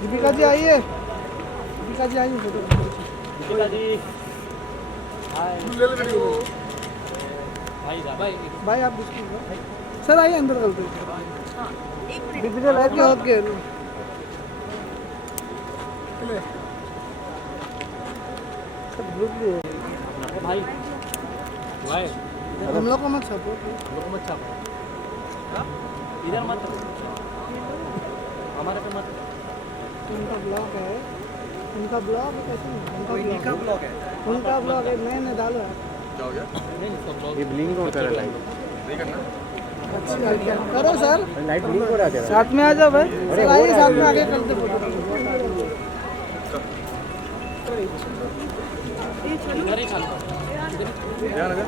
दीपिका जी आइए, दीपिका जी आइए फोटो। दीपिका जी हाय भाई भाई आप बिस्कुट सर आइए अंदर चलते दीपिका ओके ओके भाई भाई हम लोग को मत छापो। लोग मत छापो इधर मत हमारे पे मत उनका ब्लॉग है, उनका ब्लॉग है कैसे उनका ब्लॉग है, उनका ब्लॉग है मैंने डालो है। क्या हो गया? नहीं इसका ब्लॉग ये ब्लिंक कौन कर रहा है? नहीं करना। अच्छी लड़कियाँ करो सर, लाइट ब्लिंक हो रहा है। साथ में आ जाओ भाई, सर आइए साथ में आगे करते फोटो। इधर ही छापो ध्यान रखना।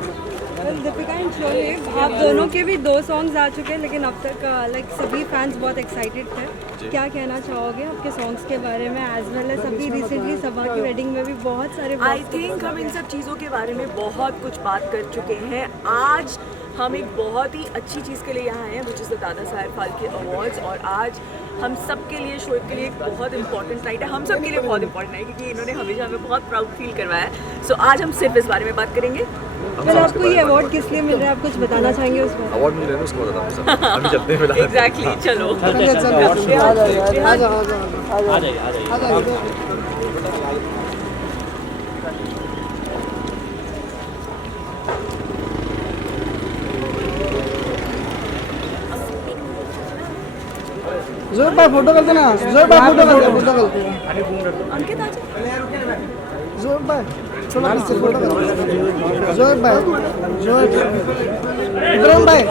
दीपिका एंड शोएब आप दोनों के भी 2 सॉन्ग्स आ चुके हैं, लेकिन अब तक लाइक सभी फैंस बहुत एक्साइटेड थे। क्या कहना चाहोगे आपके सॉन्ग्स के बारे में? एज वेल एज अभी रिसेंटली सबा की वेडिंग में भी बहुत सारे आई थिंक हम इन सब चीज़ों के बारे में बहुत कुछ बात कर चुके हैं। आज हम एक बहुत ही अच्छी चीज़ के लिए यहाँ आए हैं, which is the Dada Saheb Phalke awards. और आज हम सब के लिए, शोएब के लिए एक बहुत इंपॉर्टेंट नाइट है, हम सब के लिए बहुत इंपॉर्टेंट है, क्योंकि इन्होंने हमेशा हमें बहुत प्राउड फील करवाया है। सो आज हम सिर्फ इस बारे में बात करेंगे। वेल आपको ये अवार्ड किस लिए मिल रहा है, आप कुछ बताना चाहेंगे उस बारे में? अवार्ड मिल रहे हैं उसको बताता हूँ सब। अभी चलते हैं फिलहाल। एग्जैक्टली चलो चलिए चलिए आ जाओ आ जाओ आ जाइए आ जाओ। जोर भाई फोटो करते ना, जोर भाई फोटो करते अंकित आज जोर भाई चलो इससे फोटो करते जोर भाई जोर इब्राहिम भाई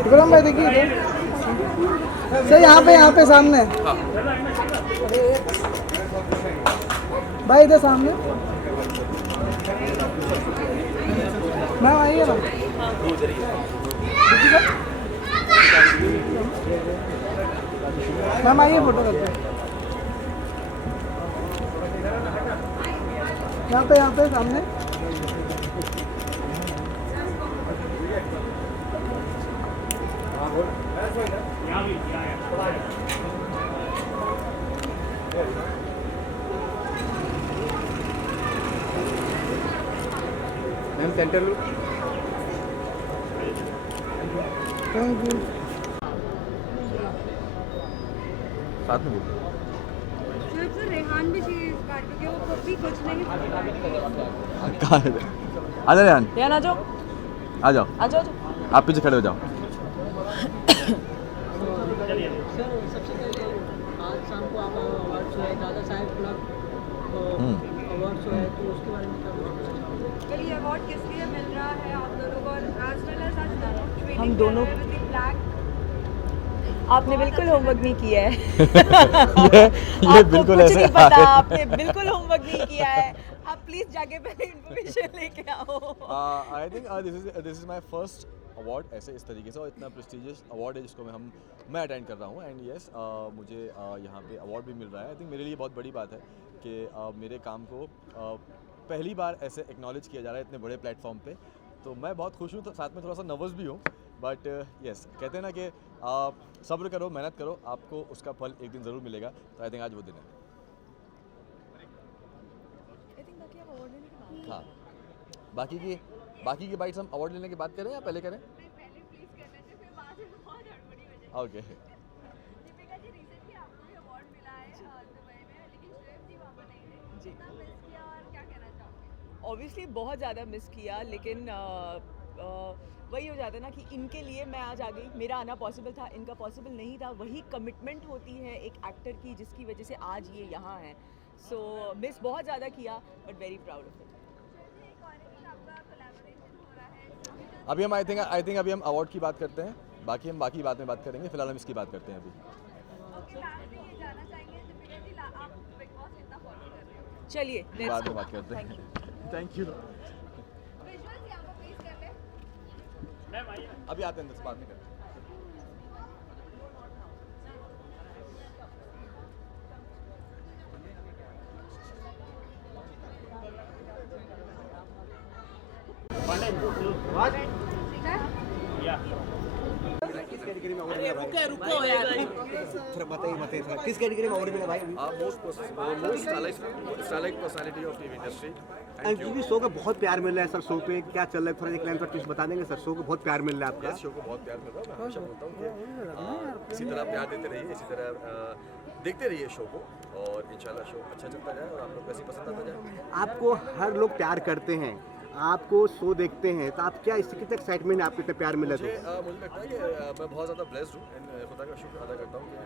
इब्राहिम भाई देखिए सर यहाँ पे सामने भाई इधर सामने मैम आइए ना मैम आइए फोटो करते हैं यहाँ पे सामने ma'am centre low. Thank you. साथ में बोलो। शोएब सर रेहान भी चाहिए इस बार, क्योंकि वो खुद भी कुछ नहीं। कहाँ है? आ जाओ यान। यहाँ आ जाओ आ जाओ। आ जाओ। आप पीछे खड़े हो जाओ। सबसे पहले आज शाम को आप अवार्ड शो है, Dada Saheb club award show है, तो उसके बारे में क्या बोलना चाहोगे? वेल ये अवार्ड किस लिए मिल रहा है आप दोनों को? एज वेल एज आज हम दोनों आपने बिल्कुल होमवर्क नहीं किया है। ये बिल्कुल कुछ ऐसे नहीं पता, आपने बिल्कुल होमवर्क नहीं किया है। आप प्लीज जाके पहले इन्फॉर्मेशन लेके आओ। आई think this is my first award ऐसे इस तरीके से, और इतना प्रेस्टिजियस अवार्ड है जिसको मैं अटेंड कर रहा हूँ। एंड यस मुझे यहाँ पे अवार्ड भी मिल रहा है। आई थिंक मेरे लिए बहुत बड़ी बात है कि मेरे काम को पहली बार ऐसे एक्नॉलेज किया जा रहा है इतने बड़े प्लेटफॉर्म पे। तो मैं बहुत खुश हूँ, तो साथ में थोड़ा सा नर्वस भी हूँ, बट यस कहते हैं ना कि सब्र करो, मेहनत करो, आपको उसका फल एक दिन ज़रूर मिलेगा। तो आई थिंक आज वो दिन है। हाँ, बाकी की बाइट्स हम अवार्ड लेने की बात करें या पहले करें? ओके। ऑब्वियसली बहुत ज़्यादा मिस किया, लेकिन वही हो जाता है ना कि इनके लिए मैं आज आ गई। मेरा आना पॉसिबल था, इनका पॉसिबल नहीं था। वही कमिटमेंट होती है एक एक्टर की, जिसकी वजह से आज ये यहाँ है। सो मिस बहुत ज़्यादा किया, but very proud of it. अभी हम आई थिंक अभी हम अवार्ड की बात करते हैं, बाकी बाद में बात करेंगे। फिलहाल हम इसकी बात करते हैं अभी। चलिए बाद में बात करते हैं। Thank you. अभी आते हैं, बाद में करते हैं। कैटेगरी में अवार्ड मिला भाई? रुको यार थोड़ा बताइए थोड़ा किस कैटेगरी में अवार्ड मिला भाई? Most stylish personality of TV industry. MTV show का बहुत प्यार मिल रहा है सर, शो पे क्या चल रहा है थोड़ा एक लाइन पर कुछ बता देंगे सर? शो को बहुत प्यार मिल रहा है आपका। शो को बहुत प्यार मिल रहा है। मैं हमेशा बोलता हूँ कि इसी तरह प्यार देते रहिए, इसी तरह देखते रहिए शो को, और इंशाल्लाह शो अच्छा चलता जाए और आप लोग को ऐसे पसंद आता जाए। आपको हर लोग प्यार करते हैं, आपको शो देखते हैं, तो आप क्या इससे कितना एक्साइटमेंट है आपको इतना प्यार मिला? मुझे लगता है कि मैं बहुत ज़्यादा ब्लेस्ड हूँ, खुदा का शुक्र अदा करता हूँ कि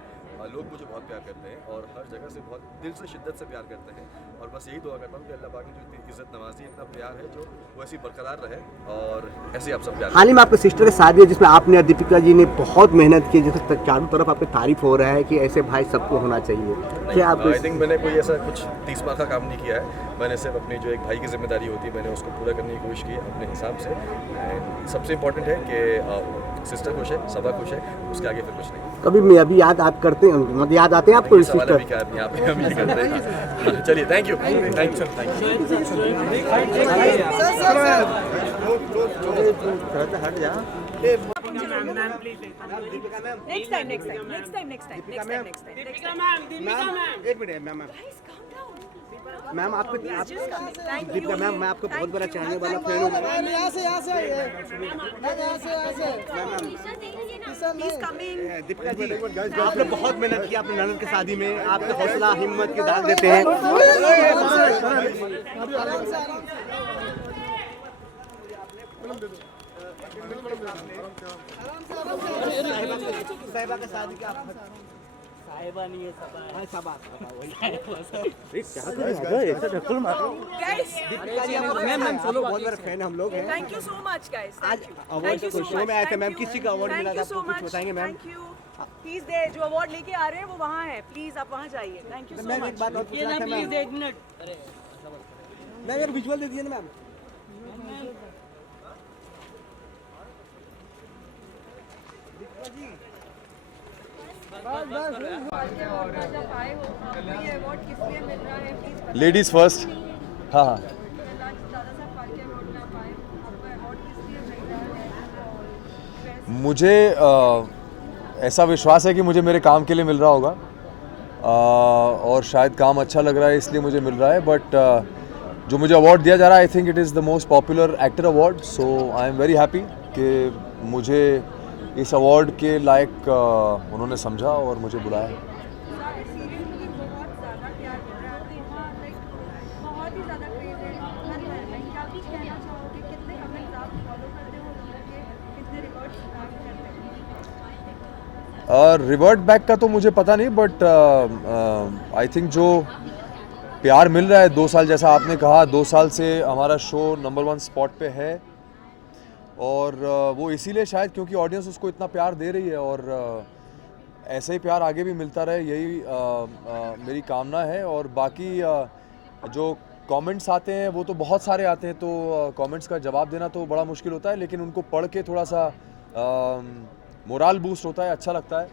लोग मुझे बहुत प्यार करते हैं और हर जगह से बहुत दिल से शिद्दत से प्यार करते हैं, और बस यही दुआ करता हूँ कि अल्लाह पाक की जो इतनी इज़्ज़त नवाजी, इतना प्यार है जो वो ऐसी बरकरार रहे और ऐसे आप सब प्यार। हाल ही में आपके सिस्टर की शादी है जिसमें आपने और दीपिका जी ने बहुत मेहनत की, जिससे चारों तरफ आपकी तारीफ हो रहा है कि ऐसे भाई सबको होना चाहिए। क्या आप आई थिंक मैंने कोई ऐसा कुछ 30 बार का काम नहीं किया है, मैंने सिर्फ अपनी जो एक भाई की जिम्मेदारी होती है मैंने उसको पूरा करने की कोशिश की अपने हिसाब से। एंड सबसे इम्पोर्टेंट है कि सिस्टर खुश है, सबा खुश है, उसके आगे फिर कुछ नहीं। कभी मैं अभी याद करते हैं, मतलब याद आते हैं आपको सिस्टर? क्या यहाँ पे हम ये करते हैं। चलिए थैंक यू हट जा। नेक्स्ट टाइम एक मिनट मैम, मैम आपको दीपिका मैम, मैं आपको बहुत बड़ा चाहने वाला फैन हूँ। मैम यहाँ से आइए, मैम यहाँ से दीपिका जी आपने बहुत मेहनत की अपने ननद की शादी में, आपने हौसला हिम्मत की दान देते हैं। साहिबा का शादी का साहिबा नहीं है सबा। मैम बहुत बड़ा फैन हम लोग हैं। Thank you so much guys. आज अवार्ड शो में आए थे मैम, किसी का अवार्ड मिला था आपको कुछ बताएंगे मैम? Thank you. प्लीज दे जो अवार्ड लेके आ रहे हैं वो वहाँ है, प्लीज आप वहाँ जाइए। Thank you so ma'am much. एक बात और पूछना था मैम, एक मिनट मैम एक विजुअल दे दिए ना मैम। Ladies first. हाँ हाँ, मुझे ऐसा विश्वास है कि मुझे मेरे काम के लिए मिल रहा होगा, और शायद काम अच्छा लग रहा है इसलिए मुझे मिल रहा है। बट जो मुझे अवार्ड दिया जा रहा है, I think it is the most popular actor award, so I am very happy कि मुझे इस अवार्ड के लायक उन्होंने समझा और मुझे बुलाया। रिवर्ट बैक का तो मुझे पता नहीं, बट आई थिंक जो प्यार मिल रहा है 2 साल, जैसा आपने कहा 2 साल से हमारा शो नंबर 1 स्पॉट पे है, और वो इसीलिए शायद क्योंकि ऑडियंस उसको इतना प्यार दे रही है, और ऐसे ही प्यार आगे भी मिलता रहे, यही मेरी कामना है। और बाकी जो कमेंट्स आते हैं वो तो बहुत सारे आते हैं, तो कमेंट्स का जवाब देना तो बड़ा मुश्किल होता है, लेकिन उनको पढ़ के थोड़ा सा मोरल बूस्ट होता है, अच्छा लगता है,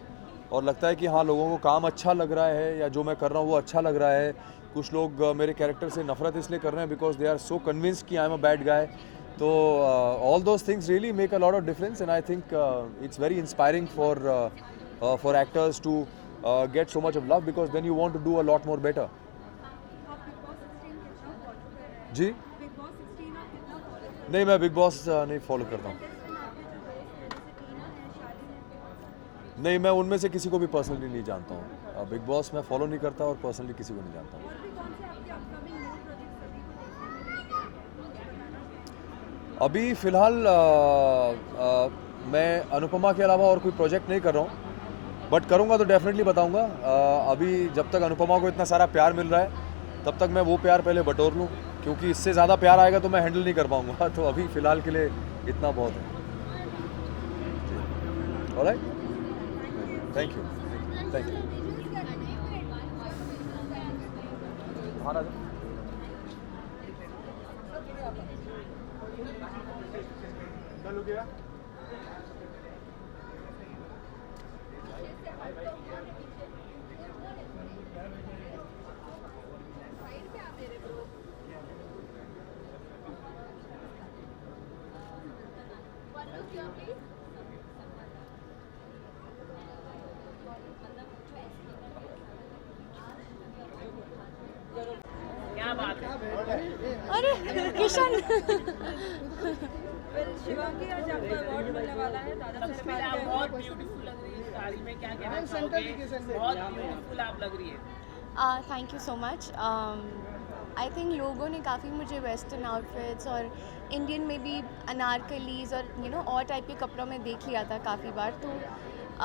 और लगता है कि हाँ लोगों को काम अच्छा लग रहा है या जो मैं कर रहा हूँ वो अच्छा लग रहा है। कुछ लोग मेरे कैरेक्टर से नफरत इसलिए कर रहे हैं because they are so convinced कि I am a bad guy. तो all those things really make a lot of difference, and I think it's very inspiring for actors to get so much of love, because then you want to do a lot more better. जी नहीं, मैं big boss नहीं follow करता हूँ। नहीं, मैं उनमें से किसी को भी पर्सनली नहीं जानता हूँ। बिग बॉस मैं फॉलो नहीं करता और पर्सनली किसी को नहीं जानता हूँ। अभी फ़िलहाल मैं अनुपमा के अलावा और कोई प्रोजेक्ट नहीं कर रहा हूँ, बट करूँगा तो डेफिनेटली बताऊँगा। अभी जब तक अनुपमा को इतना सारा प्यार मिल रहा है तब तक मैं वो प्यार पहले बटोर लूँ, क्योंकि इससे ज़्यादा प्यार आएगा तो मैं हैंडल नहीं कर पाऊँगा। तो अभी फ़िलहाल के लिए इतना बहुत है। Alright, thank you, thank you. Roshan फिर शिवांगी आज आपको अवार्ड मिलने वाला है दादा सबसे साहब पहले फाल्के आप बहुत अवार्ड। ब्यूटीफुल लग रही है इस साड़ी में, क्या कहना सेंटर चाहोगे? दिखे, सेंटर। बहुत ब्यूटीफुल आप लग रही है। Thank you so much. I think लोगों ने काफ़ी मुझे वेस्टर्न आउटफिट्स और इंडियन में भी अनारकलीज और और टाइप के कपड़ों में देख लिया था काफ़ी बार, तो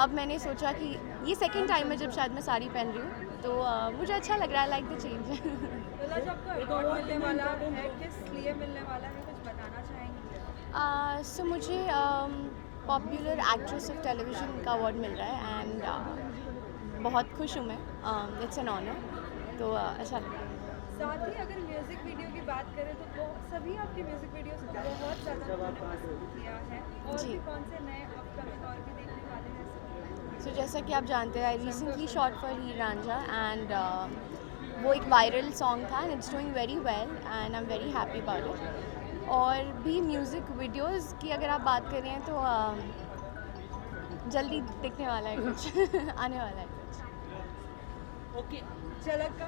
अब मैंने सोचा कि ये सेकंड टाइम है जब शायद मैं साड़ी पहन रही हूँ, तो मुझे अच्छा लग रहा है, लाइक द चेंज। बिल्ला जी आपको अवार्ड मिलने वाला है, किस लिए मिलने वाला है, कुछ बताना चाहेंगे? सो मुझे पॉपुलर एक्ट्रेस ऑफ टेलीविज़न का अवार्ड मिल रहा है एंड बहुत खुश हूँ मैं, इट्स एन ऑनर, तो अच्छा लग रहा है। साथ ही अगर म्यूजिक वीडियो की बात करें तो वो सभी आपके म्यूजिक वीडियोस को बहुत ज़्यादा लोगों ने पसंद किया है, और जी। भी कौन से नए अपकमिंग और भी देखने वाले हैं? सो जैसा कि आप जानते हैं, I recently shot for Heer Ranjha and वो एक वायरल सॉन्ग था and it's doing very well and I am very happy about it. और भी म्यूज़िक वीडियोस की अगर आप बात करें तो जल्दी दिखने वाला है कुछ आने वाला है कुछ। ओके, झलक का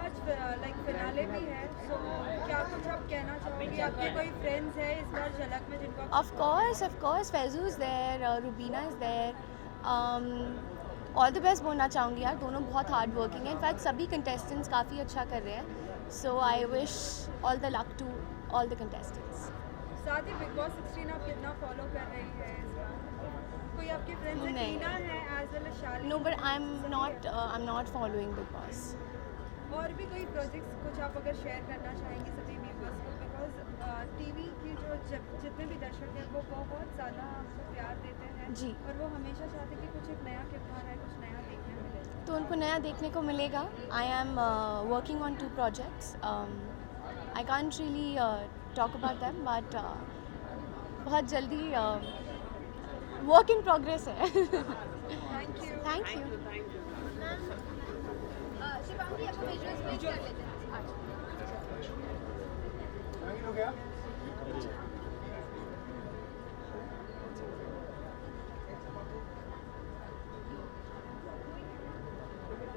लाइक फिनाले भी है, सो क्या कुछ आप कहना चाहोगे? आपके कोई फ्रेंड्स हैं इस बार झलक में जिनको आप Of course, Faizu is there, Rubina is there. All the best बोलना चाहूँगी यार, दोनों बहुत हार्ड वर्किंग है, इनफैक्ट सभी कंटेस्टेंट्स काफ़ी अच्छा कर रहे हैं, so I wish all the luck to all the contestants. साथ ही बिग बॉस 16 आप कितना फॉलो कर रही है इस बार? कोई आपके फ्रेंड्स हैं? नहीं। टीना है as well as Shalini. No but I am not following Bigg Boss. और भी कोई प्रोजेक्ट्स कुछ आप अगर शेयर करना चाहेंगे सभी व्यूवर्स को, बिकॉज टीवी की जो जितने भी दर्शक हैं वो बहुत ज़्यादा हमको प्यार देते हैं जी। और वो हमेशा चाहते हैं कि कुछ एक नया किरदार है, कुछ नया देखने मिले। तो उनको नया देखने को मिलेगा। I am working on 2 projects। I can't really talk about them, but बहुत जल्दी वर्क इन प्रोग्रेस है। Thank you. Thank you. Shivangi आपको विजुअल्स प्लीज कर लेते हैं। हो गया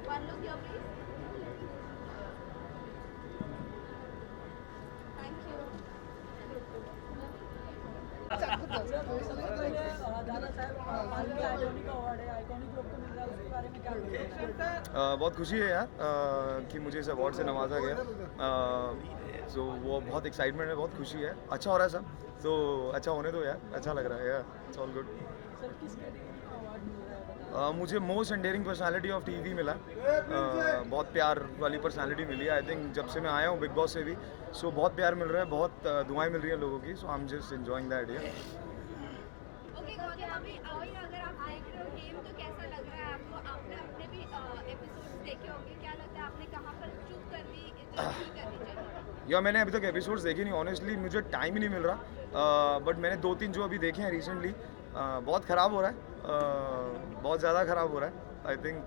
one look your please. Thank you. Dada Saheb Phalke iconic award है, आइकॉनिक लोग को मिल रहा है, उसके बारे में क्या बोलोगे? बहुत खुशी है यार कि मुझे इस अवार्ड से नवाजा गया, सो वो बहुत एक्साइटमेंट है, बहुत खुशी है, अच्छा हो रहा है सब, तो अच्छा होने दो यार, अच्छा लग रहा है यार, इट्स ऑल गुड। सर किस कैटेगरी का अवार्ड मिल रहा है बता? मुझे मोस्ट एंडेयरिंग पर्सनालिटी ऑफ टीवी मिला, बहुत प्यार वाली पर्सनालिटी मिली है, आई थिंक जब से मैं आया हूँ बिग बॉस से भी, सो बहुत प्यार मिल रहा है, बहुत दुआएं मिल रही हैं लोगों की, so I am just enjoying that यार। ओके गौतम, अभी अगर आप देख रहे हो गेम तो कैसा लग रहा है आपको? आपने अपने भी एपिसोड्स देखे होंगे, क्या लगता है आपने कहाँ पर चूक कर दी जो नहीं करनी चाहिए? या मैंने अभी तक एपिसोड्स देखे नहीं, ऑनेस्टली मुझे टाइम ही नहीं मिल रहा, बट मैंने 2-3 जो अभी देखे हैं रिसेंटली, बहुत ख़राब हो रहा है, बहुत ज़्यादा ख़राब हो रहा है, आई थिंक,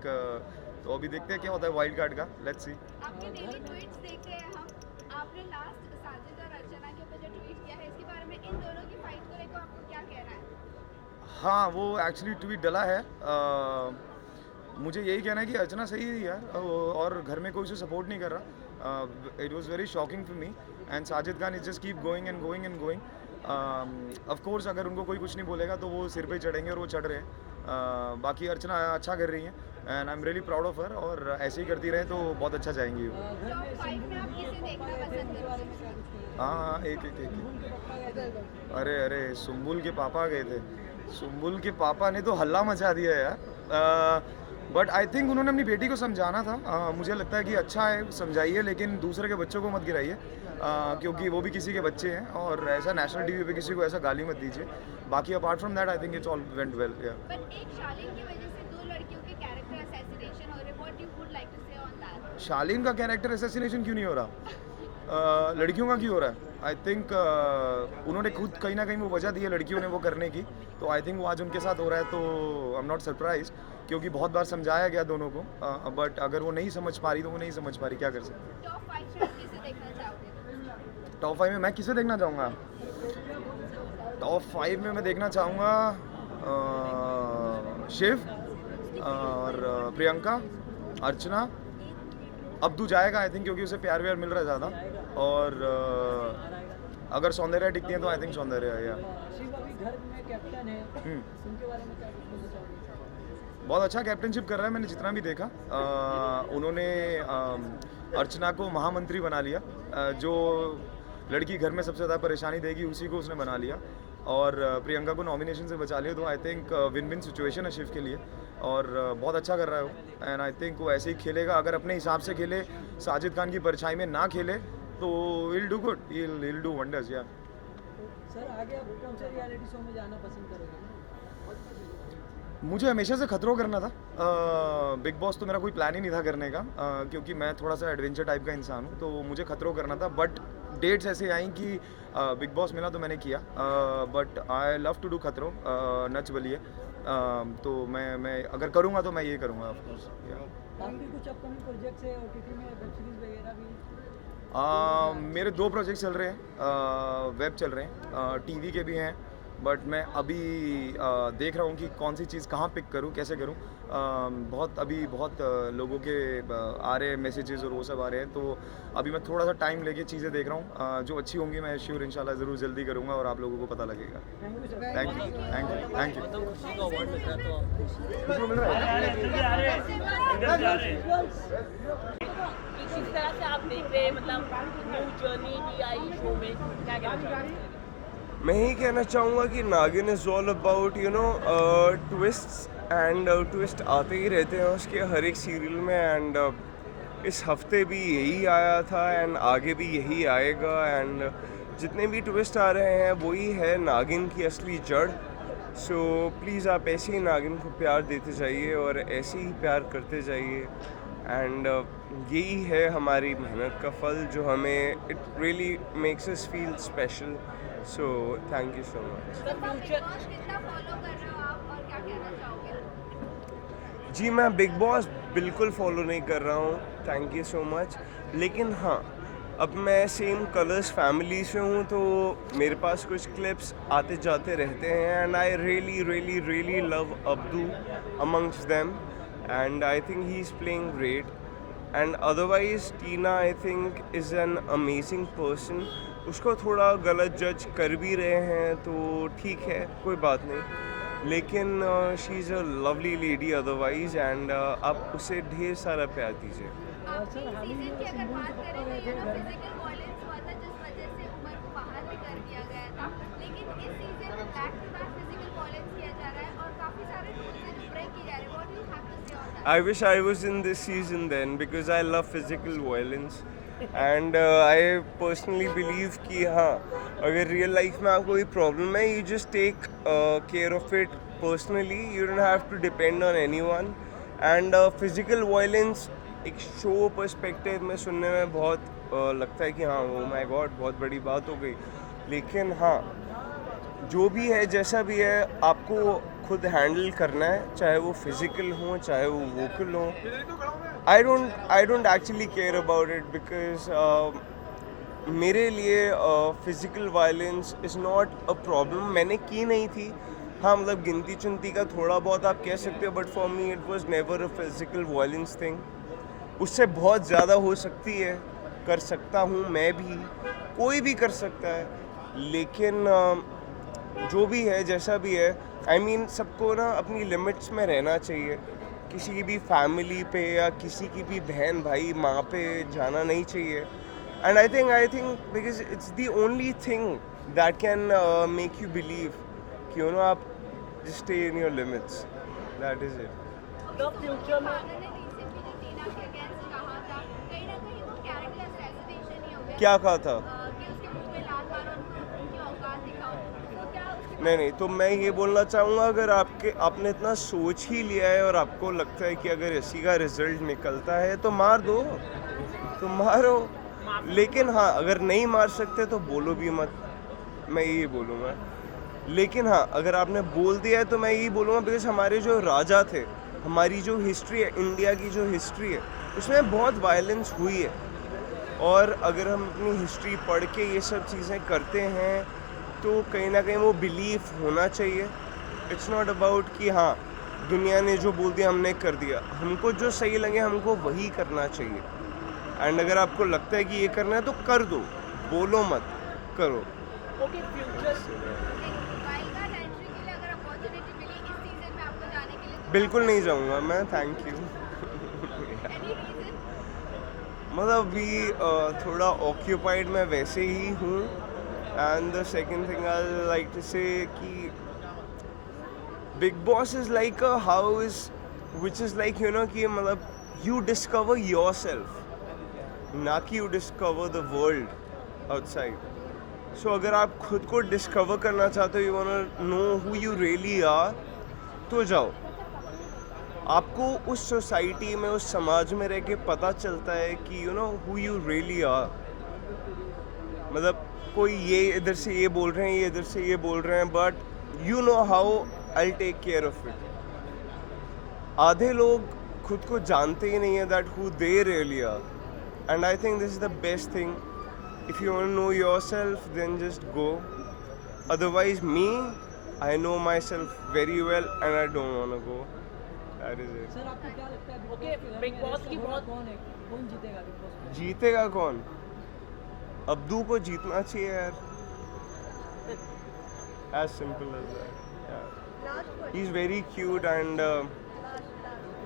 तो अभी देखते हैं क्या होता है वाइल्ड कार्ड का, लेट्स सी। आपके डेली ट्वीट्स देखते हैं हम, आपने लास्ट साजिद और अर्चना के ऊपर जो ट्वीट किया है, इसके बारे में इन दोनों की फाइट को लेकर आपको क्या कहना है? हाँ, वो एक्चुअली ट्वीट डला है, मुझे यही कहना है कि अर्चना सही है और घर में कोई उसे सपोर्ट नहीं कर रहा, it was very shocking for me, and Sajid Khan is just keep going and going and going, of course अगर उनको कोई कुछ नहीं बोलेगा तो वो सिर पे चढ़ेंगे और वो चढ़ रहे हैं, बाकी अर्चना अच्छा कर रही हैं and I am really proud of her, और ऐसे ही करती रहे तो बहुत अच्छा जाएंगी वो। टॉप 5 में आप किसे देखना पसंद करोगे? हाँ, एक अरे सुम्बुल के पापा गए थे, सुम्बुल के पापा ने तो हल्ला मचा दिया है यार, बट आई थिंक उन्होंने अपनी बेटी को समझाना था, मुझे लगता है कि अच्छा है समझाइए, लेकिन दूसरे के बच्चों को मत गिराइए, क्योंकि वो भी किसी के बच्चे हैं, और ऐसा नेशनल टीवी पे किसी को ऐसा गाली मत दीजिए, बाकी apart from that I think it's all went well. But एक शालीन की वजह से 2 लड़कियों के कैरेक्टर असैसिनेशन हो रहे, what you would like to say on that? Shalin का कैरेक्टर असैसिनेशन क्यों नहीं हो रहा? लड़कियों का क्यों हो रहा है? आई थिंक उन्होंने खुद कहीं ना कहीं वो वजह दी है लड़कियों ने वो करने की, तो आई थिंक वो आज उनके साथ हो रहा है, तो आई एम नॉट सरप्राइज, क्योंकि बहुत बार समझाया गया दोनों को, बट अगर वो नहीं समझ पा रही तो वो नहीं समझ पा रही, क्या कर सकते। टॉप 5 में आप किसे देखना चाहोगे? टॉप 5 में मैं किसे देखना चाहूँगा? टॉप 5 में मैं देखना चाहूँगा शिव और प्रियंका, अर्चना, अब्दू जाएगा आई थिंक क्योंकि उसे प्यार व्यार मिल रहा है ज़्यादा, और अगर सौंदर्य टिकती है तो आई थिंक सौंदर्य है। शिव अभी घर में कैप्टन है, उनके बारे में क्या बोलना चाहोगे? बहुत अच्छा कैप्टनशिप कर रहा है, मैंने जितना भी देखा। उन्होंने अर्चना को महामंत्री बना लिया। जो लड़की घर में सबसे ज़्यादा परेशानी देगी उसी को उसने बना लिया, और प्रियंका को नॉमिनेशन से बचा लिया। तो I think win win situation है शिव के लिए, और बहुत अच्छा कर रहा है वो। एंड आई थिंक वो ऐसे ही खेलेगा, अगर अपने हिसाब से खेले, साजिद खान की परछाई में ना खेले, तो will do good, will do wonders. या सर आगे आप कौन से रियलिटी शो में जाना पसंद करोगे? मुझे हमेशा से खतरों करना था। बिग बॉस तो मेरा कोई प्लान ही नहीं था करने का, क्योंकि मैं थोड़ा सा एडवेंचर टाइप का इंसान हूँ, तो मुझे खतरों करना था। बट डेट्स ऐसे आई कि बिग बॉस मिला तो मैंने किया। But I love to do खतरों, नच बलिए। तो मैं अगर करूँगा तो मैं ये करूँगा ऑफ कोर्स। आपके कुछ अपकमिंग प्रोजेक्ट्स है ओटीटी में, वेब सीरीज वगैरह भी? मेरे 2 प्रोजेक्ट चल रहे हैं, वेब चल रहे हैं, टीवी के भी हैं। बट मैं अभी देख रहा हूँ कि कौन सी चीज़ कहाँ पिक करूँ, कैसे करूँ। बहुत लोगों के आ रहे हैं मैसेजेस और वो सब आ रहे हैं, तो अभी मैं थोड़ा सा टाइम लेके चीज़ें देख रहा हूँ। जो अच्छी होंगी मैं श्योर इंशाल्लाह ज़रूर जल्दी करूँगा और आप लोगों को पता लगेगा। Thank you. खुशबू मिल रहा है? किस तरह से आप देख रहे हैं, मतलब न्यू जर्नी भी आई शो में, क्या कहना चाहेंगे? मैं ही कहना चाहूँगा कि नागिन is all about twists and twist आते ही रहते हैं उसके हर एक सीरियल में। एंड इस हफ्ते भी यही आया था एंड आगे भी यही आएगा। एंड जितने भी ट्विस्ट आ रहे हैं वही है नागिन की असली जड़। सो प्लीज़ आप ऐसे ही नागिन को प्यार देते जाइए और ऐसे ही प्यार करते जाइए। एंड यही है हमारी मेहनत का फल, जो हमें it really makes us feel special. So thank you so much. कितना फॉलो कर रहे हो आप और क्या कहना चाहोगे? जी मैं बिग बॉस बिल्कुल फॉलो नहीं कर रहा हूँ, थैंक यू सो मच। लेकिन हाँ, अब मैं सेम कलर्स फैमिली से हूँ, तो मेरे पास कुछ क्लिप्स आते जाते रहते हैं। And I really love Abdu amongst them, and I think he is playing great. And otherwise Tina I think is an amazing person. उसको थोड़ा गलत जज कर भी रहे हैं तो ठीक है, कोई बात नहीं, लेकिन she is a lovely lady otherwise. And आप उसे ढेर सारा प्यार दीजिए। सीजन की अगर बात करें तो ये ना फिजिकल वायलेंस हुआ था, जिस वजह से उमर को बाहर भी कर दिया गया था। लेकिन इस सीजन में back to back physical violence किया जा रहा है और काफी सारे रूल्स हैं जो ब्रेक किए जा रहे हैं। What do you have to say on that? I wish I was in this season then, because I love physical violence. And I personally believe कि हाँ, अगर रियल लाइफ में आपको कोई प्रॉब्लम है, you just take care of it personally, you don't have to depend on anyone. And physical violence एक show perspective में सुनने में बहुत लगता है कि हाँ, ओ माय गॉड, बहुत बड़ी बात हो गई। लेकिन हाँ, जो भी है, जैसा भी है, आपको खुद हैंडल करना है, चाहे वो फिजिकल हो, चाहे वो वोकल हो। I don't actually care about it, because मेरे लिए physical violence is not a problem. मैंने की नहीं थी, हाँ, मतलब गिनती चुनती का थोड़ा बहुत आप कह सकते हो, but for me it was never a physical violence thing. उससे बहुत ज़्यादा हो सकती है, कर सकता हूँ मैं भी, कोई भी कर सकता है। लेकिन जो भी है, जैसा भी है, I mean, सबको ना अपनी लिमिट्स में रहना चाहिए। किसी की भी फैमिली पे या किसी की भी बहन भाई माँ पे जाना नहीं चाहिए। And I think because it's the only thing that can make you believe कि यू नो आप just stay in your limits, that is it. The future में क्या कहा था? नहीं, तो मैं ये बोलना चाहूँगा, अगर आपने इतना सोच ही लिया है और आपको लगता है कि अगर इसी का रिजल्ट निकलता है तो मार दो, तो मारो। लेकिन हाँ, अगर नहीं मार सकते तो बोलो भी मत, मैं यही बोलूँगा। लेकिन हाँ, अगर आपने बोल दिया है तो मैं यही बोलूँगा, बिकॉज हमारे जो राजा थे, हमारी जो हिस्ट्री है, इंडिया की जो हिस्ट्री है, उसमें बहुत वायलेंस हुई है। और अगर हम अपनी हिस्ट्री पढ़ के ये सब चीज़ें करते हैं तो कहीं ना कहीं वो बिलीफ होना चाहिए। इट्स नॉट अबाउट कि हाँ, दुनिया ने जो बोल दिया हमने कर दिया। हमको जो सही लगे हमको वही करना चाहिए। एंड अगर आपको लगता है कि ये करना है तो कर दो, बोलो मत, करो। Okay future wild card entry के लिए अगर अपॉर्चुनिटी मिली इस सीजन में आपको जाने के लिए बिल्कुल नहीं जाऊँगा मैं, थैंक यू। Any reason? मतलब अभी थोड़ा ऑक्यूपाइड मैं वैसे ही हूँ। And the second thing I like to say कि Bigg Boss is like a house which is like you know कि मतलब यू डिस्कवर योर सेल्फ, ना कि you discover the world outside. So अगर आप खुद को डिस्कवर करना चाहते हो, you want know who you really are, तो जाओ। आपको उस सोसाइटी में, उस समाज में रह के पता चलता है कि you know who you really are. मतलब कोई ये इधर से ये बोल रहे हैं, ये इधर से ये बोल रहे हैं, but you know how I take care of it. आधे लोग खुद को जानते ही नहीं है that who they really are, and I think this is the best thing. If you want to know yourself then just go, otherwise me I know my self very well and I don't want to go. That is it. Sir आपको क्या लगता है okay big boss की बहुत कौन जीतेगा big boss में? जीतेगा कौन? अब्दू को जीतना चाहिए यार, as simple as that. Yeah. He's very cute and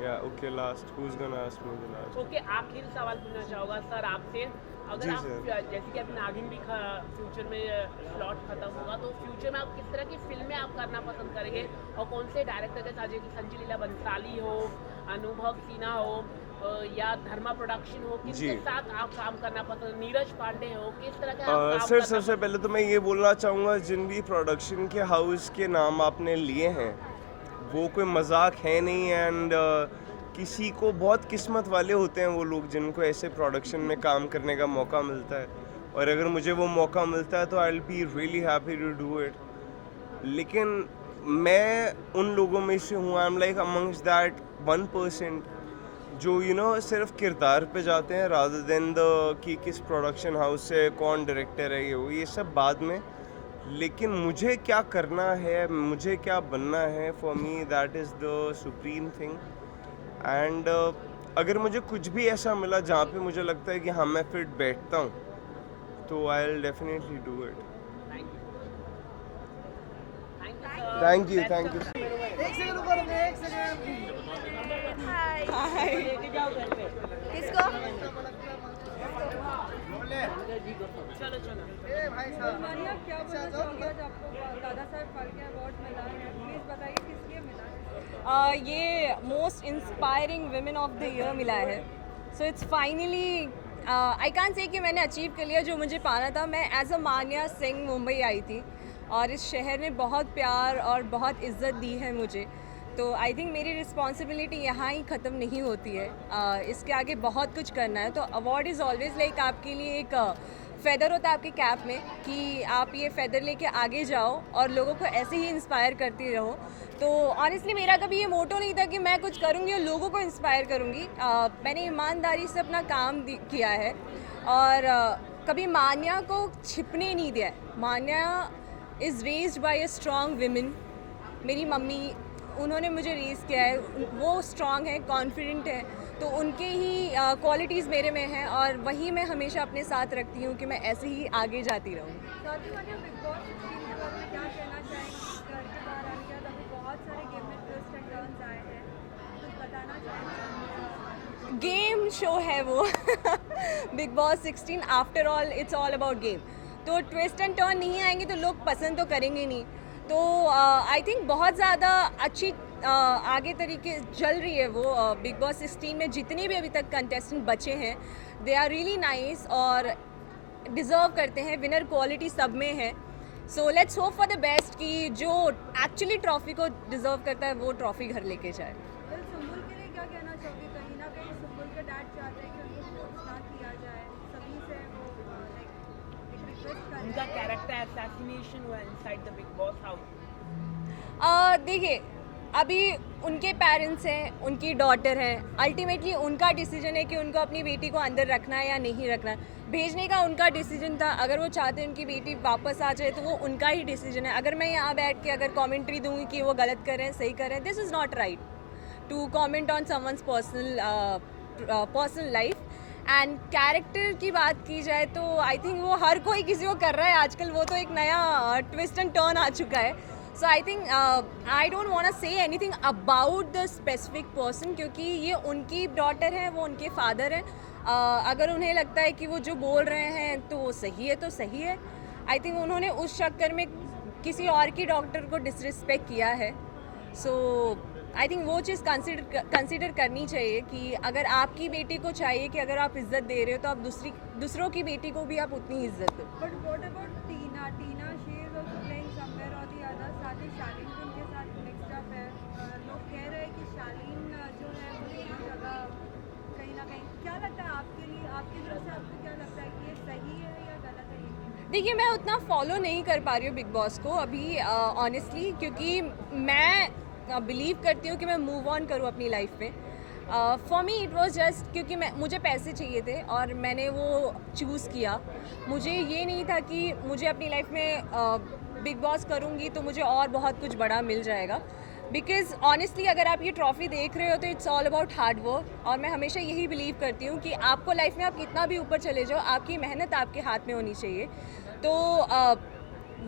yeah. Okay, last. Who's gonna ask me the last? Okay आखिरी सवाल पूछना चाहूँगा सर आपसे, अगर जी आप सर। जैसे कि अभी नागिन भी फ्यूचर में स्लॉट खत्म होगा, तो फ्यूचर में आप किस तरह की फिल्में आप करना पसंद करेंगे और कौन से डायरेक्टर के साथ, जैसे संजय लीला बंसाली हो, अनुभव सिन्हा हो या धर्मा प्रोडक्शन हो, किसके साथ आप काम करना पसंद, नीरज पांडे हो, किस तरह का आप काम सर करना सबसे पहले तो मैं ये बोलना चाहूँगा, जिन भी प्रोडक्शन के हाउस के नाम आपने लिए हैं वो कोई मजाक है नहीं। एंड किसी को बहुत किस्मत वाले होते हैं वो लोग जिनको ऐसे प्रोडक्शन में काम करने का मौका मिलता है, और अगर मुझे वो मौका मिलता है तो I will be really happy to do it. लेकिन मैं उन लोगों में से हूँ, I am like amongst that 1% जो यू नो सिर्फ किरदार पे जाते हैं रादर देन द कि किस प्रोडक्शन हाउस से कौन डायरेक्टर है, ये सब बाद में। लेकिन मुझे क्या करना है, मुझे क्या बनना है, for me that is the supreme thing. And अगर मुझे कुछ भी ऐसा मिला जहाँ पे मुझे लगता है कि हाँ मैं फिट बैठता हूँ, तो I will definitely do it. Thank you. एक सेकंड रुको, एक सेकंड। हाय लेके जाओ घर पे। किसको? चलो चलो। ए भाई साहब, मानिया क्या बोलना चाहोगे आज आपको दादा साहब फाल्के अवार्ड मिला है, प्लीज बताइए किस लिए मिला है? ये most inspiring women of the year मिला है। So it's finally I can't say कि मैंने अचीव कर लिया जो मुझे पाना था। मैं एज अ मानिया सिंह मुंबई आई थी और इस शहर ने बहुत प्यार और बहुत इज़्ज़त दी है मुझे, तो आई थिंक मेरी रिस्पॉन्सिबिलिटी यहाँ ही ख़त्म नहीं होती है। इसके आगे बहुत कुछ करना है। तो अवार्ड इज़ ऑलवेज़ लाइक आपके लिए एक फेदर होता है आपके कैप में, कि आप ये फेदर लेके आगे जाओ और लोगों को ऐसे ही इंस्पायर करती रहो। तो ऑनेस्टली मेरा कभी ये मोटो नहीं था कि मैं कुछ करूँगी और लोगों को इंस्पायर करूँगी। मैंने ईमानदारी से अपना काम किया है और कभी मान्या को छिपने नहीं दिया है। Manya is raised by a strong women. मेरी मम्मी, उन्होंने मुझे रेज़ किया है, वो स्ट्रॉन्ग है, कॉन्फिडेंट है, तो उनके ही क्वालिटीज़ मेरे में हैं और वही मैं हमेशा अपने साथ रखती हूँ कि मैं ऐसे ही आगे जाती रहूँ। साथ ही मानिया बिग बॉस 16 के बारे में क्या कहना चाहेंगे? घर के बाहर आने के बाद अभी बहुत सारे गेम में ट्विस्ट एंड टर्न्स आए हैं, कुछ बताना चाहेंगे? गेम शो है वो big boss 16 after all it's all about game. तो ट्विस्ट एंड टर्न नहीं आएंगे तो लोग पसंद तो करेंगे नहीं। तो आई थिंक बहुत ज़्यादा अच्छी आगे तरीके चल रही है वो बिग बॉस 16 में। जितने भी अभी तक कंटेस्टेंट बचे हैं दे आर रियली नाइस और डिज़र्व करते हैं, विनर क्वालिटी सब में है। So let's hope for the best कि जो एक्चुअली ट्रॉफी को डिज़र्व करता है वो ट्रॉफी घर लेके जाए। वेल, सुंबुल के लिए क्या कहना चाहोगे? कहीं ना कहीं सुंबुल के डैड चाहते हैं कि उनको फोर्स ना किया जाए, सभी से वो लाइक एक रिक्वेस्ट कर उनका कैरेक्टर असैसिनेशन हुआ inside the big Boss house. देखिए, अभी उनके पेरेंट्स हैं, उनकी डॉटर है, अल्टीमेटली उनका डिसीजन है कि उनको अपनी बेटी को अंदर रखना है या नहीं रखना। भेजने का उनका डिसीजन था। अगर वो चाहते हैं उनकी बेटी वापस आ जाए तो वो उनका ही डिसीजन है। अगर मैं यहाँ बैठ के अगर कमेंट्री दूंगी कि वो गलत कर रहे हैं, सही कर रहे हैं, this is not right to comment on someone's personal life. And character की बात की जाए तो आई थिंक वो हर कोई किसी को कर रहा है आजकल, वो तो एक नया ट्विस्ट एंड टर्न आ चुका है. So I think I don't want to say anything about the specific person, क्योंकि ये उनकी डॉटर है, वो उनके फादर हैं. अगर उन्हें लगता है कि वो जो बोल रहे हैं तो सही है तो सही है. आई थिंक उन्होंने उस चक्कर में किसी और की डॉक्टर को डिसरिस्पेक्ट किया है. सो आई थिंक वो चीज़ कंसिडर करनी चाहिए कि अगर आपकी बेटी को चाहिए कि अगर आप इज्जत दे रहे हो तो आप दूसरों की बेटी को भी आप उतनी इज्जत दो. But what about Tina? She is also playing somewhere और द अदर. साथ ही शालीन भी उनके साथ मिक्स्ड अप है. लोग कह रहे हैं कि शालीन जो है वो एक जगह कहीं ना कहीं. क्या लगता है आपके लिए, आपकी तरफ से आपको क्या लगता है कि ये सही है या गलत है? देखिए, मैं उतना फॉलो नहीं कर पा रही हूँ बिग बॉस को अभी ऑनेस्टली, क्योंकि मैं बिलीव करती हूँ कि मैं मूव ऑन करूँ अपनी लाइफ में. For me it was just क्योंकि मुझे पैसे चाहिए थे और मैंने वो चूज़ किया. मुझे ये नहीं था कि मुझे अपनी लाइफ में बिग बॉस करूँगी तो मुझे और बहुत कुछ बड़ा मिल जाएगा. बिकॉज ऑनेस्टली अगर आप ये ट्रॉफी देख रहे हो तो it's all about hard work. और मैं हमेशा यही बिलीव करती हूँ कि आपको लाइफ में आप कितना भी ऊपर चले जाओ, आपकी मेहनत आपके हाथ में होनी चाहिए. तो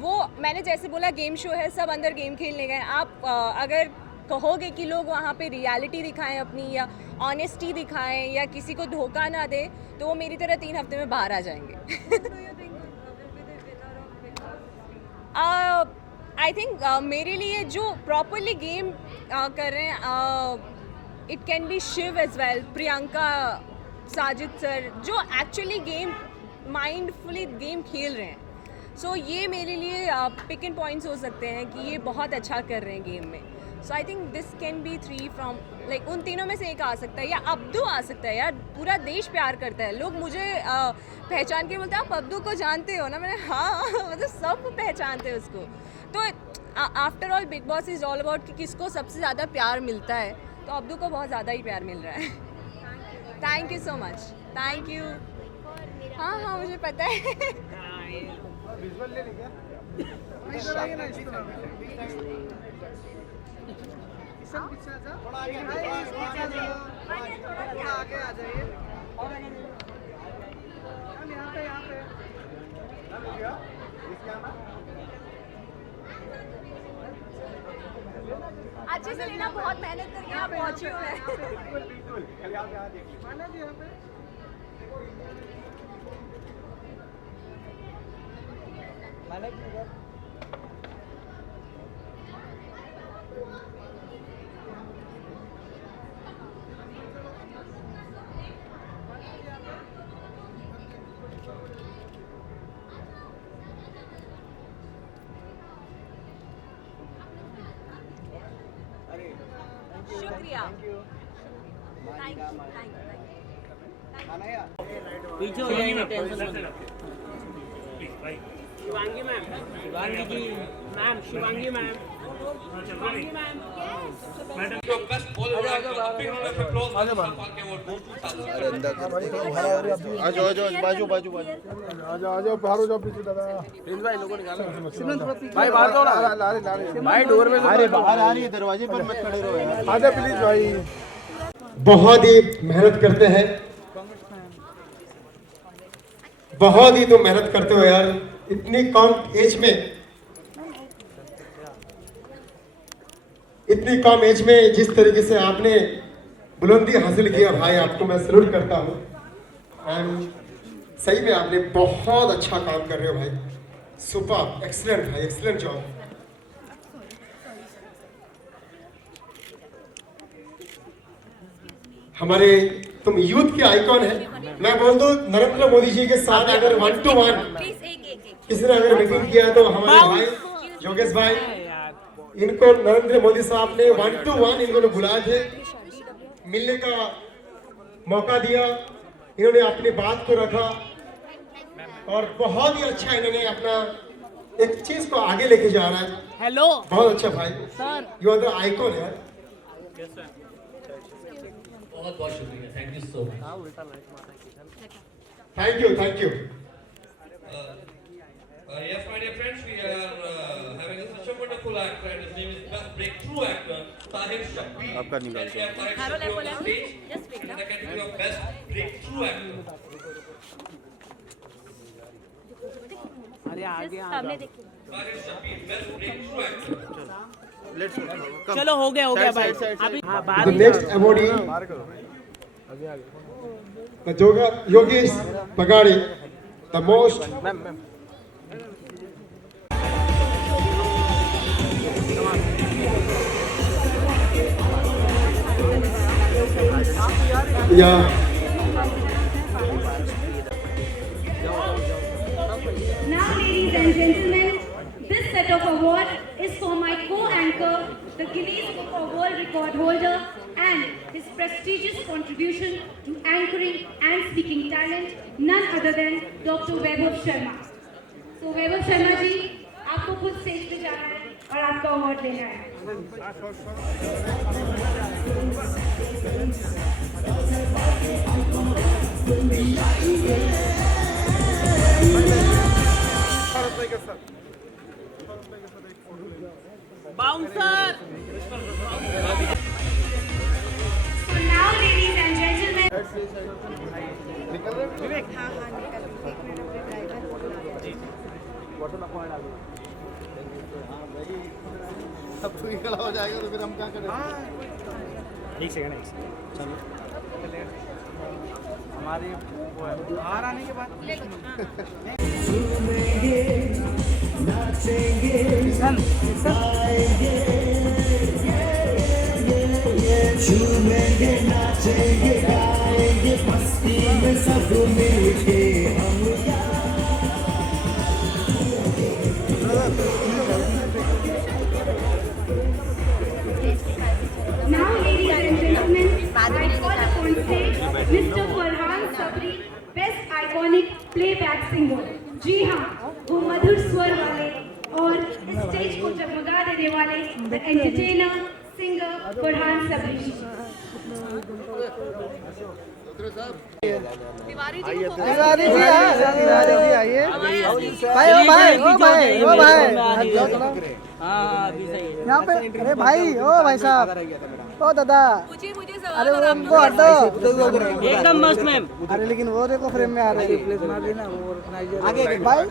वो मैंने जैसे बोला गेम शो है, सब अंदर गेम खेलने गए. आप अगर कहोगे कि लोग वहाँ पे रियलिटी दिखाएं अपनी या ऑनेस्टी दिखाएं या किसी को धोखा ना दे, तो वो मेरी तरह 3 हफ्ते में बाहर आ जाएंगे. आई थिंक मेरे लिए जो प्रॉपरली गेम कर रहे हैं, it can be Shiv as well, Priyanka, Sajid sir, जो एक्चुअली गेम माइंडफुली गेम खेल रहे हैं. सो ये मेरे लिए पिक एंड पॉइंट्स हो सकते हैं कि ये बहुत अच्छा कर रहे हैं गेम में. So I think this can be 3 from like उन तीनों में से एक आ सकता है, या अब्दू आ सकता है. यार पूरा देश प्यार करता है. लोग मुझे पहचान के बोलते हैं आप अब्दू को जानते हो ना. मैंने हाँ मतलब सब पहचानते हैं उसको. तो after all big Boss is all about कि किसको सबसे ज़्यादा प्यार मिलता है, तो अब्दू को बहुत ज़्यादा ही प्यार मिल रहा है. Thank you so much. Thank you. हाँ हाँ मुझे पता है. अच्छे से लेना, बहुत मेहनत करके आप पहुंचे हुए हैं. शुक्रिया. Thank you. पीछे हो जाएंगे, टेंशन मत लो. Shivangi ma'am, Shivangi ji, ma'am Shivangi ma'am, Shivangi ma'am. बाजू बाजू बाजू आ जाओ बाहर हो जाओ पीछे दादा. भाई लोगों निकालो. भाई बाहर जाओ ना. भाई डोर में अरे बाहर आ रही है, दरवाजे पर मत खड़े रहो यार. आ जा प्लीज भाई. बहुत ही मेहनत करते हैं, बहुत ही तुम मेहनत करते हो यार. इतनी कम एज में जिस तरीके से आपने बुलंदी हासिल किया भाई, आपको मैं सैल्यूट करता हूँ. एंड सही में आपने बहुत अच्छा काम कर रहे हो भाई. सुपर, एक्सीलेंट भाई, एक्सीलेंट जॉब. हमारे तुम यूथ के आइकॉन है. मैं बोल दूं नरेंद्र मोदी जी के साथ अगर 1 to 1 किसी ने अगर मीटिंग किया तो हमारे भाई योगेश भाई, इनको नरेंद्र मोदी साहब ने 1 to 1 इन्होंने बुलाए थे, मिलने का मौका दिया. इन्होंने अपनी बात को रखा और बहुत ही अच्छा इन्होंने अपना एक चीज को आगे लेके जा रहा है. हेलो, बहुत अच्छा भाई sir. You are the icon यार. बहुत बहुत शुक्रिया. Thank you so much. Thank you. Yes, my dear friends, we are having such a wonderful actor, and his name is Best Breakthrough Actor, Tahir Shakir. आपका नहीं And we have Tahir Shakir on the stage in the category of Best Breakthrough Actor. Farid Shafir, Best Breakthrough Actor. चलो हो गया भाई अभी The next awardee, the Yogesh Bagade, the most yeah. Now, ladies and gentlemen, this set of award is for my co-anchor, the Guinness Book of World Record holder, and his prestigious contribution to anchoring and speaking talent, none other than Dr. Vaibhav Sharma. So, Vaibhav Sharma ji, आपको खुद stage पे जाना है और आपका award देना है. Bouncer. So now, ladies and gentlemen, सब तो निकला हो जाएगा तो फिर हम क्या करें? एक सेकंड चलो हमारे बाहर आने के बाद झूमेंगे नाचेंगे गाएंगे मस्ती में सब मिलके now, ladies and gentlemen, I call upon stage Mr. Farhan Sabri, Best Iconic Playback Singer. जी हाँ, वो मधुर स्वर वाले और स्टेज को जगमगा देने वाले the entertainer, singer फरहान सबरी. तिवारी जी तिवारी जी आइए भाई ओ भाई यहाँ पे. अरे भाई ओ भाई साहब ओ दादा अरे वो हमको हटो एकदम मस्त मैम. अरे लेकिन वो देखो फ्रेम में आ रही है भाई.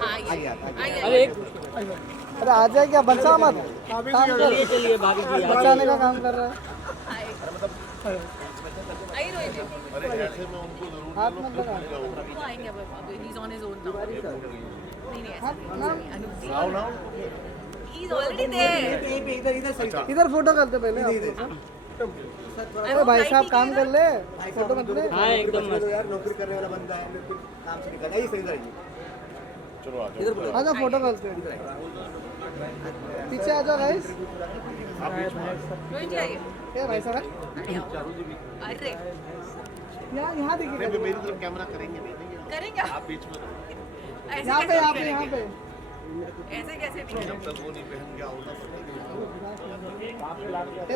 अरे आ जाए क्या बचा मत काम कर चलिए भाभी जी बचाने का काम कर रहा है. हाथ मत लगा. इधर फोटो करते पहले. अरे भाई साहब काम कर ले फोटो मत ले. हाँ एकदम मस्त. यार नौकरी करने वाला बंदा है फिर काम से निकल जाइए सही रहिए. चलो आ जाओ फोटो करते हैं. पीछे आ जाओ गाइस. ये भाई साहब यहाँ देखिए मेरी तरफ कैमरा करेंगे आप बीच में यहाँ पे ऐसे कैसे भी जब तक वो नहीं पहन के आओगे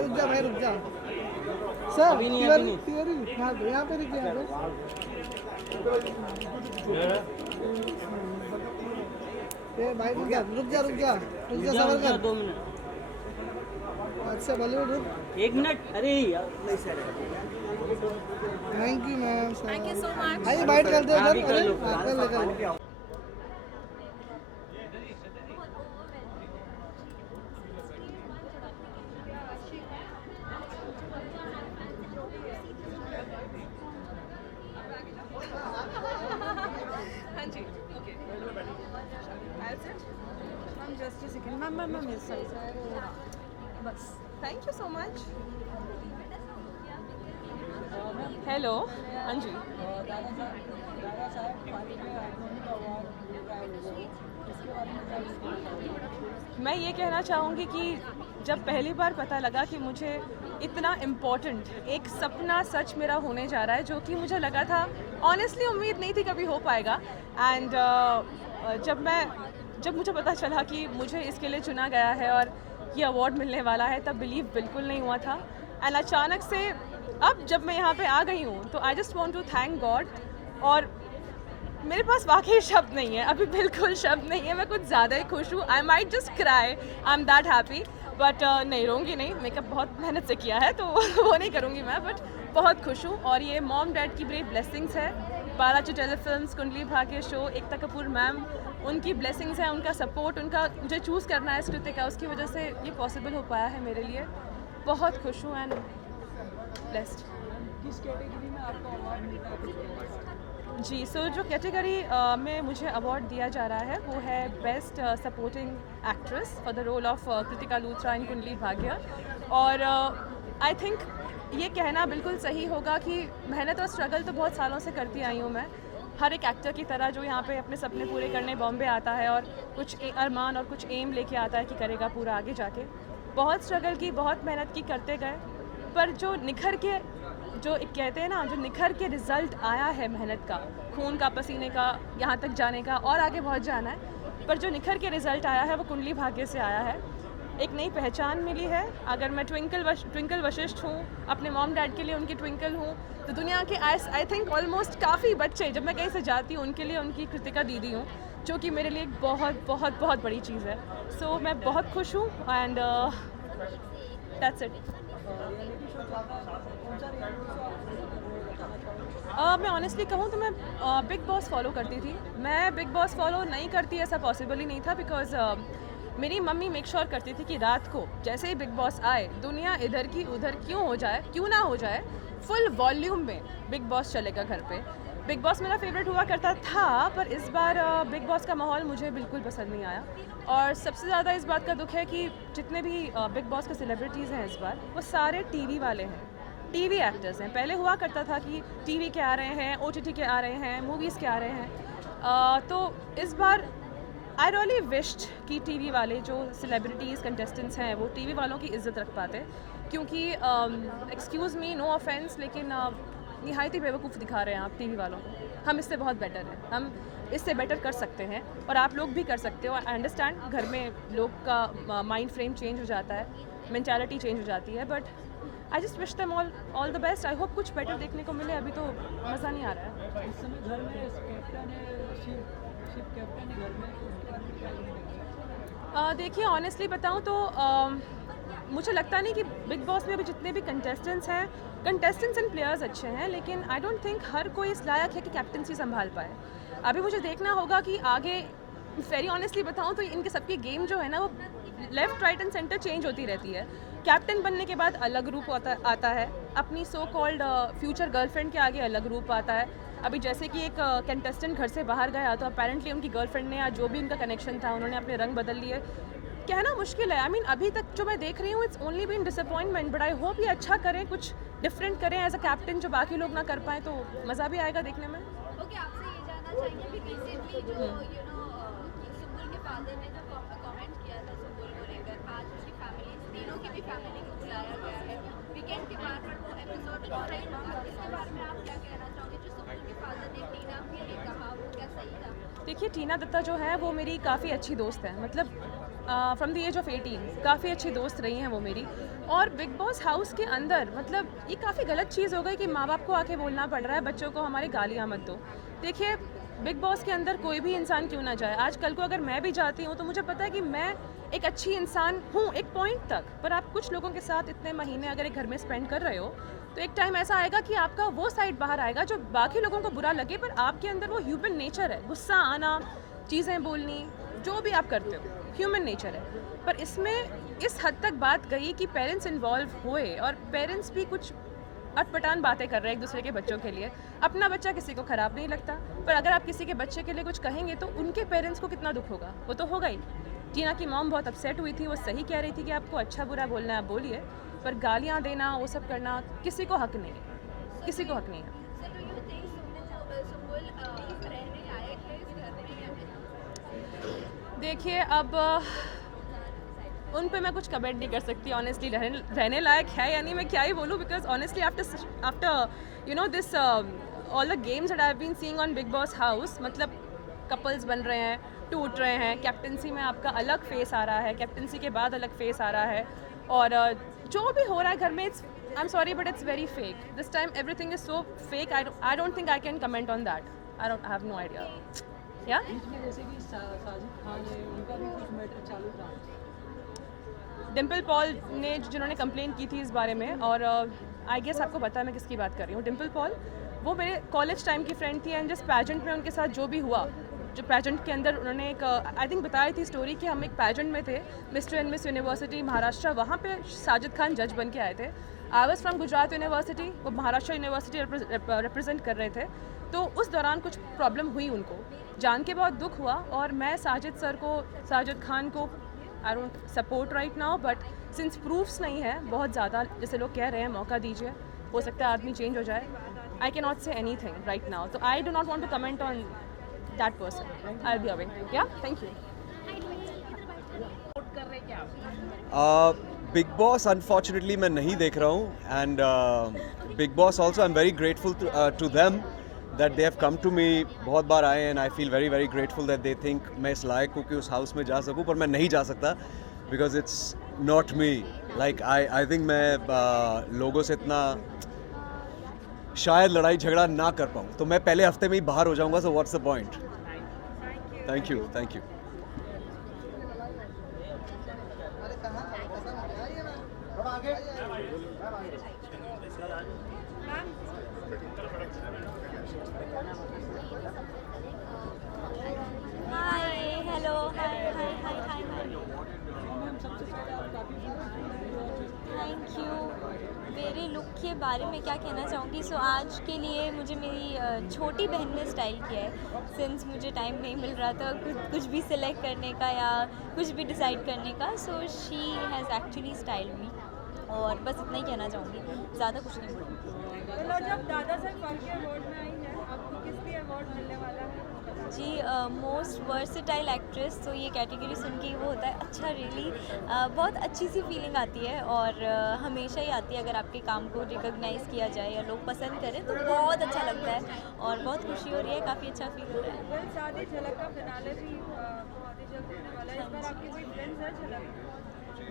रुक जा भाई रुक जा सर. तिवारी यहाँ पे रुकिए. ये भाई रुक जा सबर कर. 2 मिनट. अच्छा बॉलीवुड रुक 1 मिनट. अरे यार thank you ma'am. Thank you so much. आइए बाइट करते हैं उधर. अरे लेकर Thank you so much. Hello, Anji. मैं ये कहना चाहूँगी कि जब पहली बार पता लगा कि मुझे इतना इम्पोर्टेंट एक सपना सच मेरा होने जा रहा है, जो कि मुझे लगा था ऑनेस्टली उम्मीद नहीं थी कभी हो पाएगा. एंड जब मुझे पता चला कि मुझे इसके लिए चुना गया है और ये अवार्ड मिलने वाला है, तब बिलीव बिल्कुल नहीं हुआ था. एंड अचानक से अब जब मैं यहाँ पे आ गई हूँ तो I just want to thank God. और मेरे पास वाकई शब्द नहीं है, अभी बिल्कुल शब्द नहीं है, मैं कुछ ज़्यादा ही खुश हूँ. I might just cry, I am that happy. But नहीं रोऊंगी नहीं, मेकअप बहुत मेहनत से किया है तो वो नहीं करूँगी मैं. बट बहुत खुश हूँ और ये मॉम डैड की बड़ी ब्लेसिंग्स है. Balaji telefilms, Kundali Bhagya show, Ekta Kapoor ma'am, उनकी ब्लेसिंग्स है, उनका सपोर्ट, उनका मुझे चूज़ करना है कृतिका, उसकी वजह से ये पॉसिबल हो पाया है मेरे लिए. बहुत खुश हूँ एंड ब्लेस्ड. किस कैटेगरी में आपको अवार्ड मिलता है? जी, सो जो कैटेगरी में मुझे अवार्ड दिया जा रहा है वो है best supporting actress for the role of Kritika Luthra in Kundali Bhagya. और आई थिंक ये कहना बिल्कुल सही होगा कि मेहनत और स्ट्रगल तो बहुत सालों से करती आई हूँ मैं, हर एक एक्टर की तरह जो यहाँ पे अपने सपने पूरे करने बॉम्बे आता है और कुछ अरमान और कुछ एम लेके आता है कि करेगा पूरा आगे जाके. बहुत स्ट्रगल की, बहुत मेहनत की, करते गए, पर जो निखर के, जो एक कहते हैं ना, जो निखर के रिज़ल्ट आया है मेहनत का, खून का, पसीने का, यहाँ तक जाने का और आगे बहुत जाना है, पर जो निखर के रिज़ल्ट आया है वो कुंडली भाग्य से आया है. एक नई पहचान मिली है. अगर मैं ट्विंकल वशिष्ठ हूँ, अपने मॉम डैड के लिए उनकी ट्विंकल हूँ, तो दुनिया के आई थिंक ऑलमोस्ट काफ़ी बच्चे जब मैं कहीं से जाती हूँ उनके लिए उनकी कृतिका दीदी हूँ, जो कि मेरे लिए एक बहुत बहुत बहुत बड़ी चीज़ है. सो मैं बहुत खुश हूँ एंड दैट्स इट. मैं ऑनेस्टली कहूँ तो मैं बिग बॉस फॉलो करती थी. मैं बिग बॉस फॉलो नहीं करती ऐसा पॉसिबल ही नहीं था, बिकॉज मेरी मम्मी मेक श्योर करती थी कि रात को जैसे ही बिग बॉस आए, दुनिया इधर की उधर क्यों ना हो जाए, फुल वॉल्यूम में बिग बॉस चलेगा घर पे. बिग बॉस मेरा फेवरेट हुआ करता था, पर इस बार बिग बॉस का माहौल मुझे बिल्कुल पसंद नहीं आया. और सबसे ज़्यादा इस बात का दुख है कि जितने भी बिग बॉस के सेलिब्रिटीज़ हैं इस बार, वो सारे टीवी वाले हैं, टीवी एक्टर्स हैं. पहले हुआ करता था कि टीवी के आ रहे हैं, OTT के आ रहे हैं, मूवीज़ के आ रहे हैं. तो इस बार आई रियली विश्ड कि टीवी वाले जो सेलिब्रिटीज़ कंटेस्टेंट्स हैं वो टीवी वालों की इज़्ज़त रख पाते, क्योंकि एक्सक्यूज़ मी, नो ऑफेंस, लेकिन निहायत ही बेवकूफ़ दिखा रहे हैं आप टीवी वालों को. हम इससे बहुत बेटर हैं, हम इससे बेटर कर सकते हैं और आप लोग भी कर सकते हो. आई अंडरस्टैंड घर में लोग का माइंड फ्रेम चेंज हो जाता है, मेंटालिटी चेंज हो जाती है, but I just wish them all the best. I hope कुछ बेटर देखने को मिले. अभी तो मज़ा नहीं आ रहा है. इस समय घर में कैप्टन है, शिव कैप्टन है घर में, उसके बारे में क्या लगेगा? देखिए, ऑनेस्टली बताऊँ तो मुझे लगता नहीं कि बिग बॉस में अभी जितने भी कंटेस्टेंट्स एंड प्लेयर्स अच्छे हैं, लेकिन आई डोंट थिंक हर कोई इस लायक है कि कैप्टनसी संभाल पाए. अभी मुझे देखना होगा कि आगे, वेरी ऑनेस्टली बताऊँ तो इनके सबकी गेम जो है ना वो left right and centre change होती रहती है. कैप्टन बनने के बाद अलग रूप आता है, अपनी सो कॉल्ड फ्यूचर गर्लफ्रेंड के आगे अलग रूप आता है. अभी जैसे कि एक कंटेस्टेंट घर से बाहर गया तो अपेरेंटली उनकी गर्लफ्रेंड ने या जो भी उनका कनेक्शन था उन्होंने अपने रंग बदल लिए. कहना मुश्किल है. आई मीन अभी तक जो मैं देख रही हूँ it's only been disappointment, but I hope ये अच्छा करें, कुछ डिफरेंट करें एज अ कैप्टन, जो बाकी लोग ना कर पाएँ, तो मज़ा भी आएगा देखने में. ओके, आपसे ये जानना चाहेंगे कि रिसेंटली जो सुम्बुल के फादर ने जो कमेंट किया था सुम्बुल को लेकर, आज उसकी फैमिली, तीनों की भी फैमिली को बुलाया गया है वीकेंड के बाद, पर वो एपिसोड ऑनलाइन होगा. इसके बारे में आप क्या कहना चाहोगे? जो सुम्बुल के फादर ने टीना के लिए कहा, वो क्या सही था? देखिए, टीना दत्ता जो है वो मेरी काफ़ी अच्छी दोस्त है, मतलब फ्रॉम द एज ऑफ 18 काफ़ी अच्छी दोस्त रही हैं वो मेरी. और बिग बॉस हाउस के अंदर मतलब ये काफ़ी गलत चीज़ हो गई कि माँ बाप को आके बोलना पड़ रहा है बच्चों को हमारी गालियाँ मत दो. देखिए, बिग बॉस के अंदर कोई भी इंसान क्यों ना जाए, आज कल को अगर मैं भी जाती हूँ तो मुझे पता है कि मैं एक अच्छी इंसान हूँ एक पॉइंट तक, पर आप कुछ लोगों के साथ इतने महीने अगर एक घर में स्पेंड कर रहे हो तो एक टाइम ऐसा आएगा कि आपका वो साइड बाहर आएगा जो बाकी लोगों को बुरा लगे, पर आपके अंदर वो ह्यूमन नेचर है, गुस्सा आना, चीज़ें बोलनी, जो भी आप करते हो ह्यूमन नेचर है. पर इसमें इस हद तक बात गई कि पेरेंट्स इन्वॉल्व हुए और पेरेंट्स भी कुछ अटपटान बातें कर रहे हैं एक दूसरे के बच्चों के लिए. अपना बच्चा किसी को ख़राब नहीं लगता, पर अगर आप किसी के बच्चे के लिए कुछ कहेंगे तो उनके पेरेंट्स को कितना दुख होगा, वो तो होगा ही. टीना की मॉम बहुत अपसेट हुई थी, वो सही कह रही थी कि आपको अच्छा बुरा बोलना है आप बोलिए, पर गालियाँ देना वो सब करना किसी को हक नहीं है, किसी को हक नहीं है. देखिए, अब उन पे मैं कुछ कमेंट नहीं कर सकती ऑनेस्टली. रहने लायक है यानी मैं क्या ही बोलूँ, because honestly after you know this all the games that I have been seeing on Bigg Boss house, मतलब कपल्स बन रहे हैं, टूट रहे हैं, कैप्टनसी में आपका अलग फेस आ रहा है, कैप्टनसी के बाद अलग फेस आ रहा है, और जो भी हो रहा है घर में, it's I am sorry but it's very fake. This time everything is so fake. I don't think I can comment on that. I don't have no idea या इसमें जैसे कि साजिद खान है, उनका भी कुछ मैटर चालू था। डिम्पल पॉल ने जिन्होंने कंप्लेन की थी इस बारे में, और आई गेस आपको पता है मैं किसकी बात कर रही हूँ। डिम्पल पॉल वो मेरे कॉलेज टाइम की फ्रेंड थी, एंड जिस पैजेंट में उनके साथ जो भी हुआ, जो पैजेंट के अंदर उन्होंने एक आई थिंक बताई थी स्टोरी कि हम एक पैजेंट में थे, mister and miss university Maharashtra, वहाँ पे साजिद खान जज बन के आए थे। I was from Gujarat university, वो महाराष्ट्र यूनिवर्सिटी रिप्रेजेंट कर रहे थे। तो उस दौरान कुछ प्रॉब्लम हुई उनको, जान के बहुत दुख हुआ, और मैं साजिद खान को I don't support right now, but since proofs नहीं है बहुत ज़्यादा, जैसे लोग कह रहे हैं मौका दीजिए, हो सकता है आदमी चेंज हो जाए। I can not say anything right now, तो I do not want to comment on that person. I be away, yeah thank you. Bigg Boss unfortunately मैं नहीं देख रहा हूँ, and Bigg Boss also I am very grateful to them that they have come to me. बहुत बार आए, and I feel very very grateful that they think मैं इस लायक हूँ कि उस हाउस में जा सकूँ, पर मैं नहीं जा सकता because it's not me. Like I think मैं लोगों से इतना शायद लड़ाई झगड़ा ना कर पाऊँ, तो मैं पहले हफ्ते में ही बाहर हो जाऊँगा। So what's the point. Thank you, thank you. Hi hello hi hi hi hi hi thank you. मेरे लुक के बारे में क्या कहना चाहूँगी, सो आज के लिए मुझे मेरी छोटी बहन ने स्टाइल किया है, सिंस मुझे टाइम नहीं मिल रहा था कुछ भी सिलेक्ट करने का या कुछ भी डिसाइड करने का। So she has actually style me, और बस इतना ही कहना चाहूँगी, ज़्यादा कुछ नहीं बोलूँगी। जब दादा साहब फाल्के अवार्ड में आई है, आपको किस लिए अवार्ड मिलने वाला है? जी मोस्ट वर्सेटाइल एक्ट्रेस, तो ये कैटेगरी सुन के वो होता है अच्छा, रियली बहुत अच्छी सी फीलिंग आती है, और हमेशा ही आती है अगर आपके काम को रिकॉग्नाइज़ किया जाए या लोग पसंद करें तो बहुत अच्छा लगता है, और बहुत खुशी हो रही है, काफ़ी अच्छा फील हो रहा है। शादी झलक का फिनाले भी बहुत ही जल्द होने वाला है, इस बार आपकी कोई फ्रेंड्स है झलक?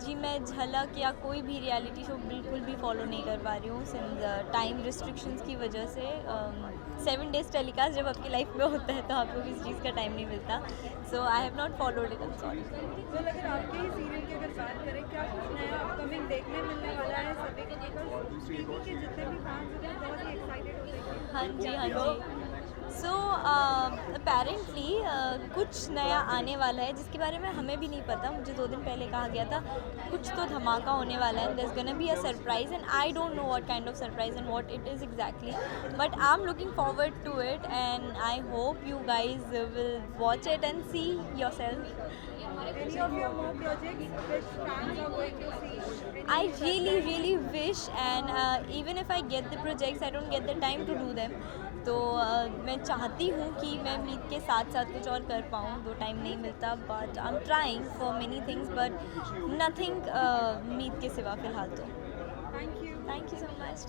जी मैं झलक या कोई भी रियलिटी शो बिल्कुल भी फॉलो नहीं कर पा रही हूँ, सिंस टाइम रिस्ट्रिक्शंस की वजह से। 7 डेज़ टेलीकास्ट जब आपकी लाइफ में होता है तो आपको किसी चीज़ का टाइम नहीं मिलता, so I have not followed it, I am sorry. तो अगर आपके ही सीरियल की अगर बात करें, क्या कुछ नया अपकमिंग देखने मिलने वाला है सभी को? बिकॉज टीवी के जितने भी फैंस होते हैं बहुत ही एक्साइटेड होते हैं। हाँ जी हाँ जी। सो अपेरेंटली कुछ नया आने वाला है जिसके बारे में हमें भी नहीं पता, मुझे 2 दिन पहले कहा गया था कुछ तो धमाका होने वाला है, there is gonna be a surprise, and I don't know what kind of surprise and what it is exactly, but I am looking forward to it, and I hope you guys will watch it and see yourself. Any of your more projects which fans are going to see? I really wish, and even if I get the projects, I don't get the time to do them. तो मैं चाहती हूँ कि मैं मीत के साथ साथ कुछ और कर पाऊँ, तो टाइम नहीं मिलता, but I am trying for many things, but nothing Meet के सिवा फिलहाल। तो थैंक यू सो मच।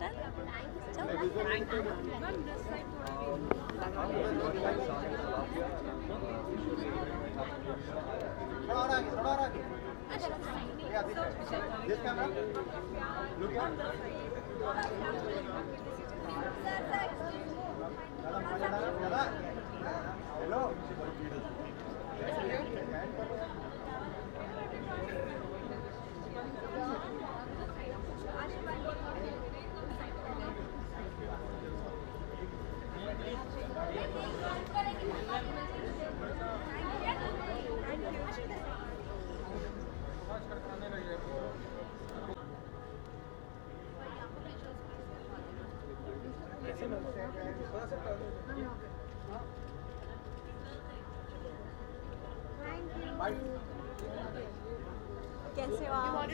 कैसे हो आप?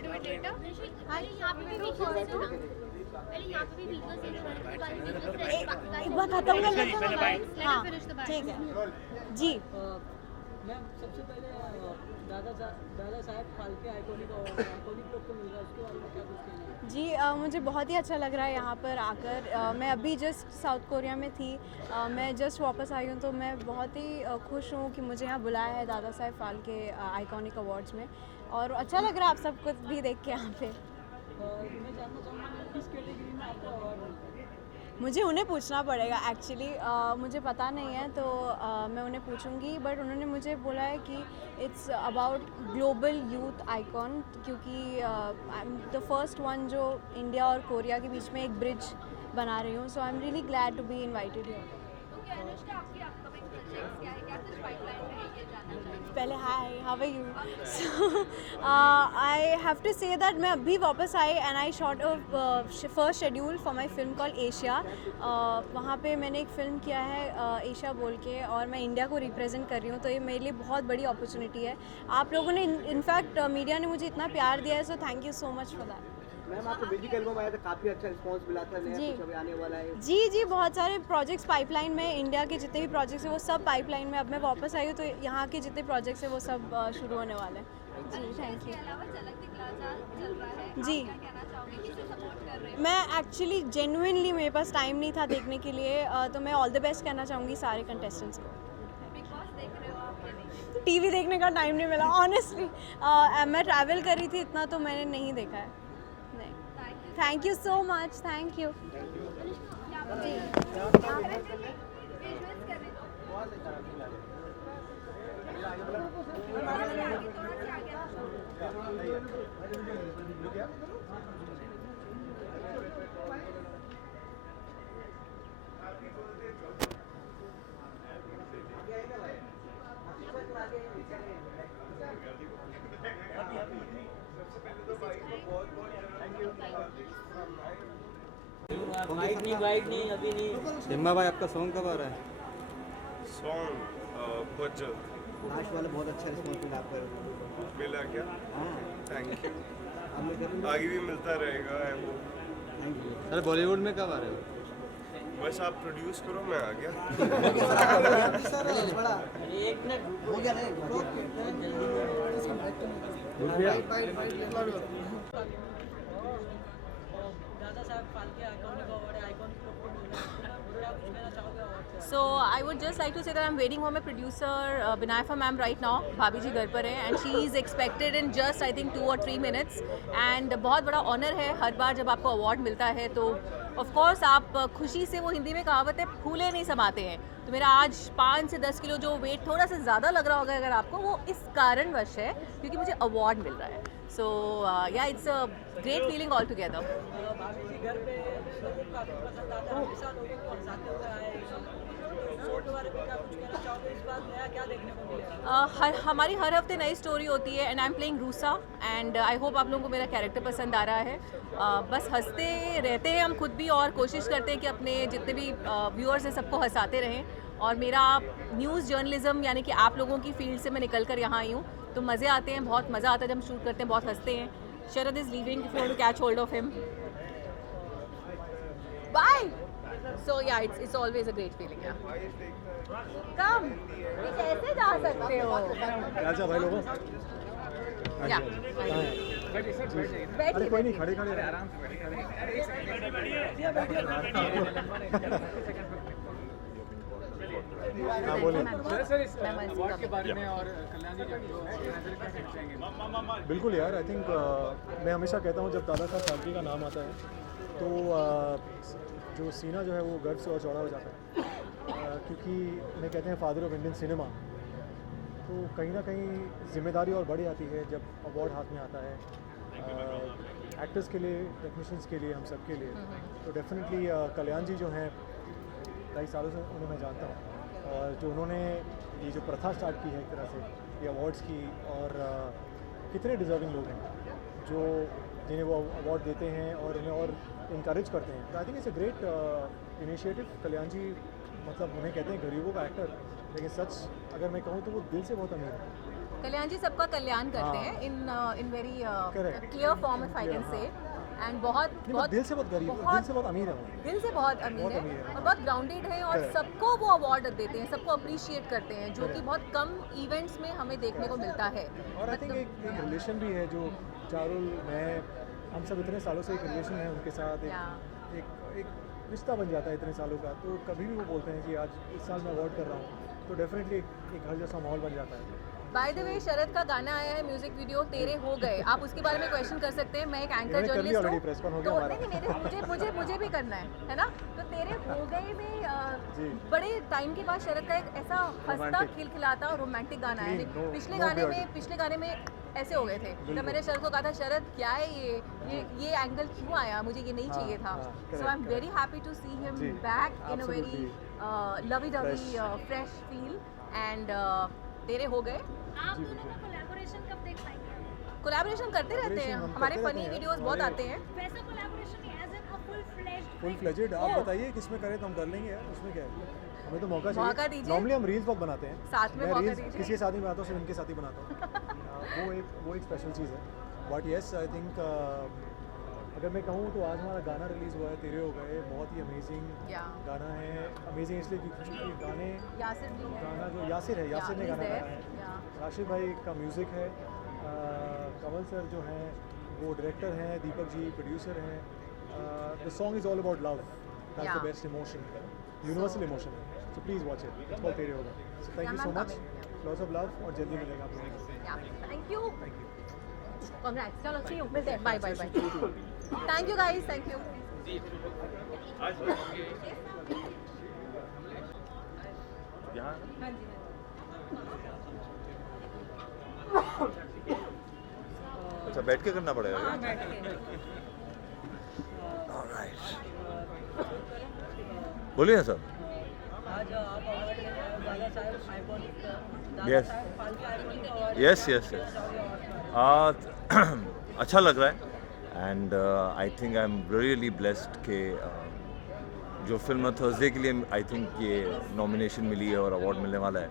यहाँ पे भी वीडियोस है ना? पहले यहाँ पे भी वीडियोस है, एक बार खत्म कर लेते हैं। हाँ ठीक है जी। मैम सबसे पहले दादा साहब फाल्के आइकॉनिक लोग को मिल रहा है, उसके बारे में क्या कुछ कहना है? जी मुझे बहुत ही अच्छा लग रहा है यहाँ पर आकर। मैं अभी जस्ट साउथ कोरिया में थी, मैं जस्ट वापस आई हूँ, तो मैं बहुत ही खुश हूँ कि मुझे यहाँ बुलाया है दादा साहब फाल्के आइकॉनिक अवार्ड्स में, और अच्छा लग रहा है आप सबको भी देख के यहाँ पे। मैं जानना चाहूँगा किस कैटेगरी में आपको अवार्ड मिला? मुझे उन्हें पूछना पड़ेगा एक्चुअली, मुझे पता नहीं है तो मैं उन्हें पूछूंगी, बट उन्होंने मुझे बोला है कि it's about global youth icon, क्योंकि I am the first one जो इंडिया और कोरिया के बीच में एक ब्रिज बना रही हूँ, so I am really glad to be invited here. Okay Anushka, आपकी अपकमिंग प्रोजेक्ट्स क्या है, क्या कुछ पाइपलाइन में है, ये जानना चाहिए। पहले hi, how are you? So I have to say that मैं अभी वापस आई and I shot a first schedule for my film call Asia. वहाँ पे मैंने एक फ़िल्म किया है एशिया बोल के, और मैं इंडिया को रिप्रेजेंट कर रही हूँ, तो ये मेरे लिए बहुत बड़ी अपॉर्चुनिटी है। आप लोगों ने इनफैक्ट मीडिया ने मुझे इतना प्यार दिया है, so thank you so much for that. Ma'am आपको म्यूजिक एल्बम आया था, काफ़ी अच्छा रिस्पांस मिला था, नया कुछ अभी आने वाला है? जी, बहुत सारे प्रोजेक्ट्स पाइपलाइन में, इंडिया के जितने भी प्रोजेक्ट्स हैं वो सब पाइपलाइन में। अब मैं वापस आई हूँ तो यहाँ के जितने प्रोजेक्ट्स हैं वो सब शुरू होने वाले हैं। जी, थैंक यू। जी, मैं एक्चुअली जेन्युइनली मेरे पास टाइम नहीं था देखने के लिए, तो मैं ऑल द बेस्ट कहना चाहूँगी सारे कंटेस्टेंट्स को। टीवी देखने का टाइम नहीं मिला ऑनेस्टली, मैं ट्रैवल कर रही थी इतना, तो मैंने नहीं देखा है। Thank you so much, thank you. White नहीं अभी नहीं। सिम्बा भाई आपका सॉन्ग कब आ रहा है? सॉन्ग बहुत जल्द। लास्ट वाला बहुत अच्छा रिस्पांस मिला आपका। मिला क्या? हाँ, थैंक यू। आगे भी मिलता रहेगा। Thank you sir. बॉलीवुड में कब आ रहे हो? बस आप प्रोड्यूस करो, मैं आ गया। एक मिनट हो गया दादा साहब फाल्के आइकॉनिक अवार्ड है, आइकॉनिक लोग को मिल रहा है, क्या कुछ कहना चाहोगे अवार्ड से? So I would just like to say that I'm waiting for my producer Binayafa ma'am right now. भाभी जी घर पर हैं and she is expected in just I think 2 or 3 minutes. And बहुत बड़ा ऑनर है हर बार जब आपको अवार्ड मिलता है, तो ऑफ कोर्स आप खुशी से, वो हिंदी में कहावत है, फूले नहीं समाते हैं। तो मेरा आज 5 से 10 किलो जो वेट थोड़ा सा ज़्यादा लग रहा होगा अगर आपको, वो इस कारणवश है क्योंकि मुझे अवार्ड मिल रहा है। सो yeah it's a great feeling all together. भाभी जी घर पे लोगों को काफी पसंद आता है, हमेशा लोगों को हंसाते हुए आए हैं, के बारे में क्या कुछ कहना चाहोगे? इस बार नया क्या देखने को मिलेगा? हमारी हर हफ्ते नई स्टोरी होती है and I am playing RUSA and I hope आप लोगों को मेरा कैरेक्टर पसंद आ रहा है। बस हंसते रहते हैं हम खुद भी, और कोशिश करते हैं कि अपने जितने भी व्यूअर्स हैं सबको हंसाते रहें। और मेरा न्यूज़ जर्नलिज्म यानी कि आप लोगों की फील्ड से मैं निकल कर यहाँ आई हूँ, तो मज़े आते हैं, बहुत मज़ा आता है जब हम शूट करते हैं, बहुत हंसते हैं। Sharad is leaving, if you want to catch hold of him, bye. So yeah it's always a great feeling. Come, कैसे जा सकते हो? अच्छा भाई लोगों, या अरे कोई नहीं, खड़े खड़े आराम हाँ बोलिए सर। इस अवार्ड के बारे में और कल्याण जी बिल्कुल यार, आई थिंक मैं हमेशा कहता हूँ जब दादा साहब फाल्के का नाम आता है तो जो सीना जो है वो गर्व से और चौड़ा हो जाता है, क्योंकि उन्हें कहते हैं फादर ऑफ इंडियन सिनेमा। तो कहीं ना कहीं जिम्मेदारी और बढ़ जाती है जब अवार्ड हाथ में आता है, एक्टर्स के लिए, टेक्नीशियंस के लिए, हम सब के लिए। तो डेफिनेटली कल्याण जी जो हैं, कई सालों से उन्हें मैं जानता हूँ, और जो उन्होंने ये जो प्रथा स्टार्ट की है एक तरह से ये अवार्ड्स की, और कितने डिज़र्विंग लोग हैं जो जिन्हें वो अवार्ड देते हैं और उन्हें और इनकरेज करते हैं। तो I think it's a great initiative. Kalyan ji मतलब उन्हें कहते हैं गरीबों का एक्टर, लेकिन सच अगर मैं कहूँ तो वो दिल से बहुत अमीर है। कल्याण जी सबका कल्याण करते हैं in very clear form, if I can say. And बहुत दिल से बहुत गरीब, दिल से बहुत अमीर है वो, दिल से बहुत अमीर है और बहुत ग्राउंडेड है, और सबको वो अवार्ड देते हैं, सबको अप्रिशिएट करते हैं, जो कि बहुत कम इवेंट्स में हमें देखने को मिलता है। और आई थिंक एक रिलेशन भी है जो चारुल, मैं, हम सब इतने सालों से एक रिलेशन है उनके साथ, एक रिश्ता बन जाता है इतने सालों का। तो कभी भी वो बोलते हैं कि आज इस साल मैं अवार्ड कर रहा हूँ, तो डेफिनेटली एक घर जैसा माहौल बन जाता है। बाय द वे, शरद का गाना आया है, म्यूजिक वीडियो तेरे हो गए, आप उसके बारे में क्वेश्चन कर सकते हैं। मैं एक एंकर जर्नलिस्ट हूँ, तो नहीं मुझे भी करना है ना, तो तेरे हो गए में बड़े टाइम के बाद शरद का एक ऐसा हंसता खिलखिलाता और रोमांटिक गाना है। पिछले गाने में ऐसे हो गए थे जब मैंने शरद को कहा था शरद क्या है ये एंगल क्यों आया, मुझे ये नहीं चाहिए था। So I am very happy to see him back in a very lovey dovey fresh feel and Tere Ho गए। आप दोनों का कोलैबोरेशन कब देख पाएंगे? कोलैबोरेशन करते रहते हैं, हमारे फनी वीडियोस बहुत आते हैं। वैसा collaboration as an full fledged आप बताइए किस में करें तो हम कर लेंगे यार, उसमें क्या है, हमें तो मौका चाहिए। नॉर्मली हम रील्स बहुत बनाते हैं साथ में, मैं रील्स किसी के साथ नहीं बनाता हूँ, सिर्फ इनके साथ ही बनाता हूँ। वो एक स्पेशल चीज़ है। बट येस आई थिंक अगर मैं कहूँ तो आज हमारा गाना रिलीज़ हुआ है तेरे हो गए, बहुत ही अमेजिंग गाना है। अमेजिंग इसलिए क्योंकि ये गाना जो यासिर ने गाना गाया है, राशिद भाई का म्यूज़िक है, कमल सर जो हैं वो डायरेक्टर हैं, दीपक जी प्रोड्यूसर हैं। The song is all about love, that's the best emotion, universal emotion है। So please watch it, it's called Tere Ho Gaye. So thank you so much, lots of love और जल्दी मिलेगा आप लोगों को। थैंक यू, कांग्रेट्स, चलो सी यू, मिलते हैं, bye bye bye. Thank you guys, thank you. अच्छा बैठ के करना पड़ेगा। बोलिए ना सर। आज आप अवार्ड ले रहे हो Dada Saheb iconic yes yes yes yes अच्छा लग रहा है and I think I am really blessed के जो फिल्म थर्सडे के लिए आई थिंक ये नॉमिनेशन मिली है और अवार्ड मिलने वाला है,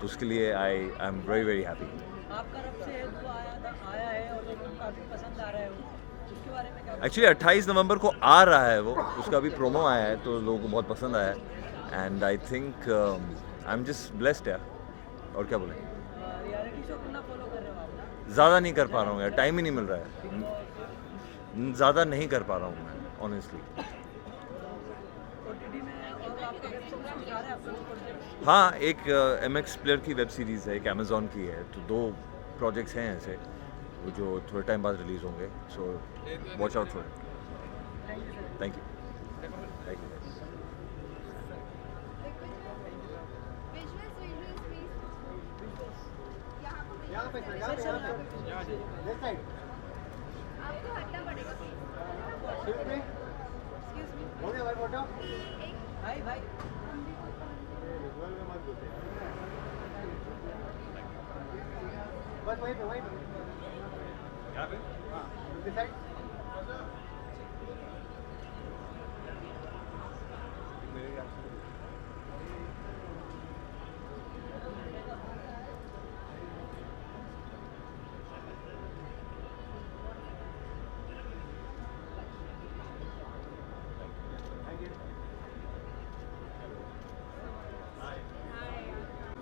तो उसके लिए आई एम वेरी वेरी हैप्पी। आपका तरफ से जो आया है और लोगों को काफ़ी पसंद आ रहा है, उसके बारे में क्या? एक्चुअली 28 नवंबर को आ रहा है वो, उसका भी प्रोमो आया है तो लोगों को बहुत पसंद आया है and I think I am just blessed यार, और क्या बोलें। रियलिटी शो कितना फॉलो कर रहे हो आप ना? ज़्यादा नहीं कर पा रहा हूँ यार, टाइम ही नहीं मिल रहा है, ज़्यादा नहीं कर पा रहा हूँ मैं ऑनेस्टली। ओटीटी में और आपका वेब सीरीज आ रहा है आपका प्रोजेक्ट? हाँ, एक MX प्लेयर की वेब सीरीज़ है, एक अमेज़ॉन की है, तो 2 प्रोजेक्ट्स हैं ऐसे वो जो थोड़े टाइम बाद रिलीज़ होंगे, so watch out for it. Thank you. आपको हटना पड़ेगा। हो गया भाई फोटो? भाई भाई बस वहीं पे यहाँ पे हाँ साइड।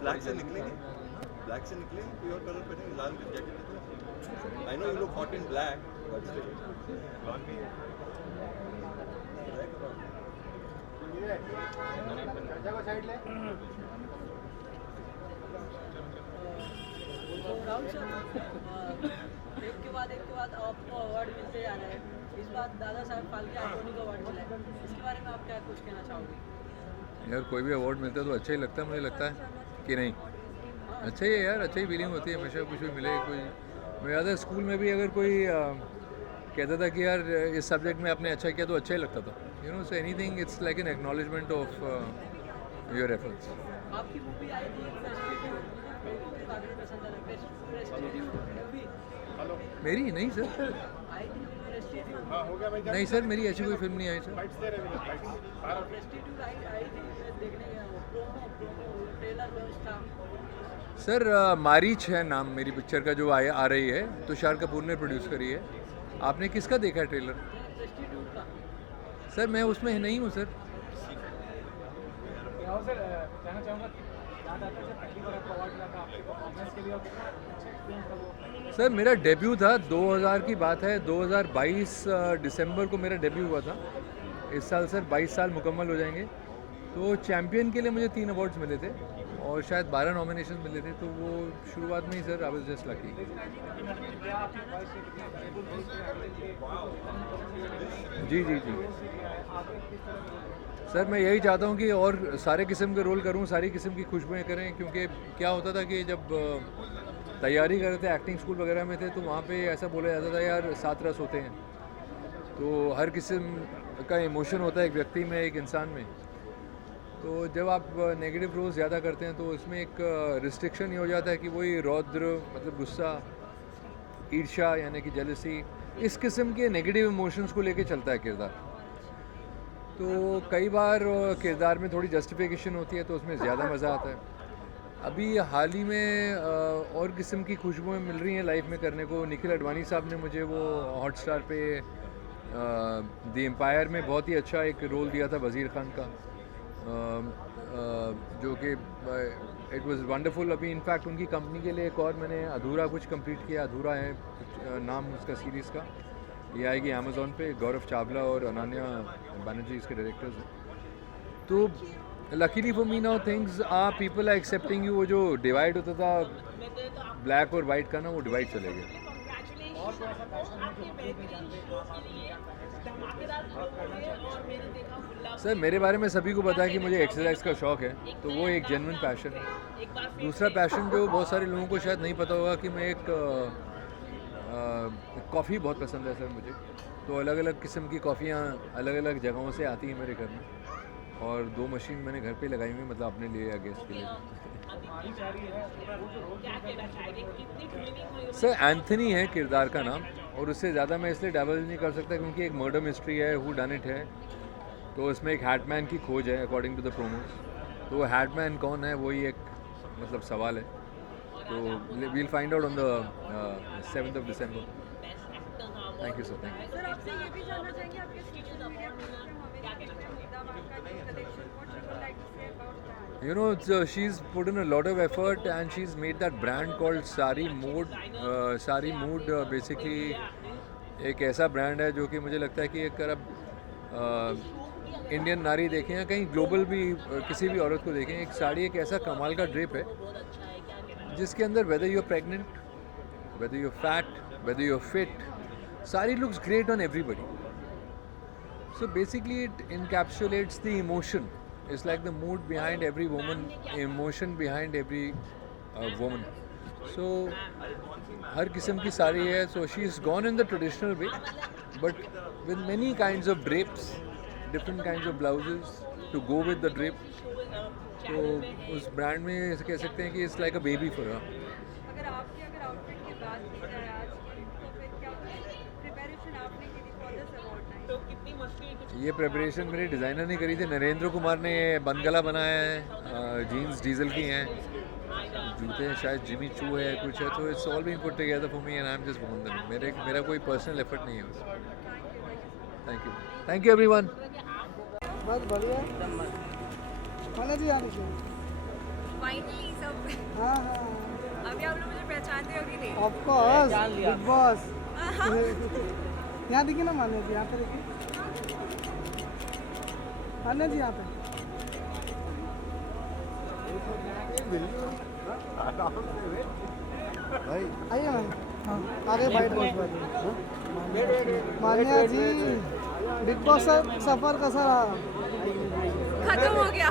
ब्लैक से निकलेंगे, ब्लैक से निकले कोई और कलर पहनेंगे, लाल jacket. I know you look hot in black but side ले। राहुल सर, एक के बाद आपको अवार्ड मिलते जा रहे हैं। इस बार दादा साहब फाल्के आइकॉनिक अवार्ड मिला है, इसके बारे में आप क्या कुछ कहना चाहोगे? यार कोई भी अवार्ड मिलता है तो अच्छा ही लगता है, मुझे लगता है कि नहीं, अच्छा ही है यार, अच्छा ही फीलिंग होती है हमेशा कुछ भी मिले। कोई मुझे याद है स्कूल में भी अगर कोई कहता था कि यार इस सब्जेक्ट में आपने अच्छा किया तो अच्छा ही लगता था, you know. So anything it's like an acknowledgement of your efforts. आपकी मूवी आई थी काफ़ी पसंद है, मेरी नहीं सर, नहीं सर मेरी ऐसी कोई फिल्म नहीं आई सर। सर मारीच है नाम मेरी पिक्चर का जो आ रही है, तुषार कपूर ने प्रोड्यूस करी है। आपने किसका देखा है ट्रेलर? सर मैं उसमें नहीं हूँ सर। सर मेरा डेब्यू था 2000 की बात है, 2022 दिसंबर को मेरा डेब्यू हुआ था। इस साल सर 22 साल मुकम्मल हो जाएंगे। तो चैम्पियन के लिए मुझे 3 अवार्ड्स मिले थे और शायद 12 नॉमिनेशन मिले थे, तो वो शुरुआत में ही sir I was just lucky. जी जी जी सर मैं यही चाहता हूँ कि और सारे किस्म के रोल करूँ, सारी किस्म की खुशबुएँ करें, क्योंकि क्या होता था कि जब तैयारी कर रहे थे, एक्टिंग स्कूल वगैरह में थे, तो वहाँ पे ऐसा बोला जाता था यार 7 रस होते हैं, तो हर किस्म का इमोशन होता है एक व्यक्ति में, एक इंसान में। तो जब आप नेगेटिव रोल्स ज़्यादा करते हैं तो उसमें एक रिस्ट्रिक्शन ये हो जाता है कि वही रौद्र मतलब गुस्सा, ईर्ष्या यानी कि जेलसी, इस किस्म के नेगेटिव इमोशंस को लेके चलता है किरदार। तो कई बार किरदार में थोड़ी जस्टिफिकेशन होती है तो उसमें ज़्यादा मज़ा आता है। अभी हाल ही में और किस्म की खुशबुएँ मिल रही हैं लाइफ में करने को। निखिल अडवाणी साहब ने मुझे वो हॉटस्टार पे द एम्पायर में बहुत ही अच्छा एक रोल दिया था वज़ीर खान का, जो कि इट वाज वंडरफुल। अभी इनफैक्ट उनकी कंपनी के लिए एक और मैंने अधूरा कुछ कंप्लीट किया, अधूरा है कुछ नाम उसका सीरीज़ का, ये आएगी अमेज़ॉन पे। गौरव चावला और अनन्या बनर्जी इसके डायरेक्टर्स हैं। तो luckily for me now things are people are accepting you. वो जो डिवाइड होता था ब्लैक और वाइट का ना, वो डिवाइड चले गए। सर मेरे बारे में सभी को पता है कि मुझे एक्सरसाइज का शौक़ है, तो वो एक जेन्युइन पैशन है। दूसरा पैशन जो बहुत सारे लोगों को शायद नहीं पता होगा कि मैं एक कॉफ़ी बहुत पसंद है सर मुझे। तो अलग अलग किस्म की कॉफ़ियाँ अलग अलग जगहों से आती हैं मेरे घर में, और 2 मशीन मैंने घर पे लगाई हुई, मतलब अपने लिए या गेस्ट के लिए। सर एंथनी है किरदार का नाम, और उससे ज़्यादा मैं इसलिए डाइवर्ज नहीं कर सकता क्योंकि एक मर्डर मिस्ट्री है, हू डन इट है, तो इसमें एक हैटमैन की खोज है अकॉर्डिंग टू द प्रोमोस। तो हैटमैन कौन है वही एक मतलब सवाल है, तो we'll find out on the 7th of December। Thank you sir, thank you. Sir आपसे ये भी जानना चाहेंगे आपके social media You know, she's put in a lot of effort and she's made that brand called Sari Mood. Sari Mood basically एक ऐसा brand है जो कि मुझे लगता है कि अगर आप इंडियन नारी देखें या कहीं ग्लोबल भी किसी भी औरत को देखें, एक साड़ी एक ऐसा कमाल का ड्रेप है जिसके अंदर whether you are pregnant, whether you are fat, whether you are fit, sari looks great on everybody. So basically it encapsulates the emotion. It's like the mood behind every woman, emotion behind every woman. So हर किस्म की साड़ी है। So she's gone in the traditional way, but with many kinds of drapes, different kinds of blouses to go with the drape. तो उस brand में कह सकते हैं कि it's like a baby for her. अगर आउटफिट की बात की जाए आज की, तो फिर क्या प्रिपरेशन आपने की थी फॉर दिस अवार्ड नाइट? तो कितनी मुश्किल? ये प्रिपरेशन मेरे डिज़ाइनर ने करी थी, नरेंद्र कुमार ने बनगला बनाया है, जीन्स डीजल की हैं, जूते शायद जिमी चू है कुछ है, तो it's all been put together for me and I am just warn them. मेरा कोई पर्सनल एफर्ट नहीं है उसमें। Thank you everyone. बहुत बढ़िया। खाना जी आने के फाइनली सब। हाँ हाँ अभी आप लोग मुझे पहचानते हो कि नहीं? Of course, big boss. यहाँ देखिए ना मान्या जी, यहाँ पे देखिए मान्या जी, यहाँ पे आइए मैम। हाँ आगे बाइट बॉस मान्या जी, बिग बॉस सफर कैसा रहा? खत्म हो गया।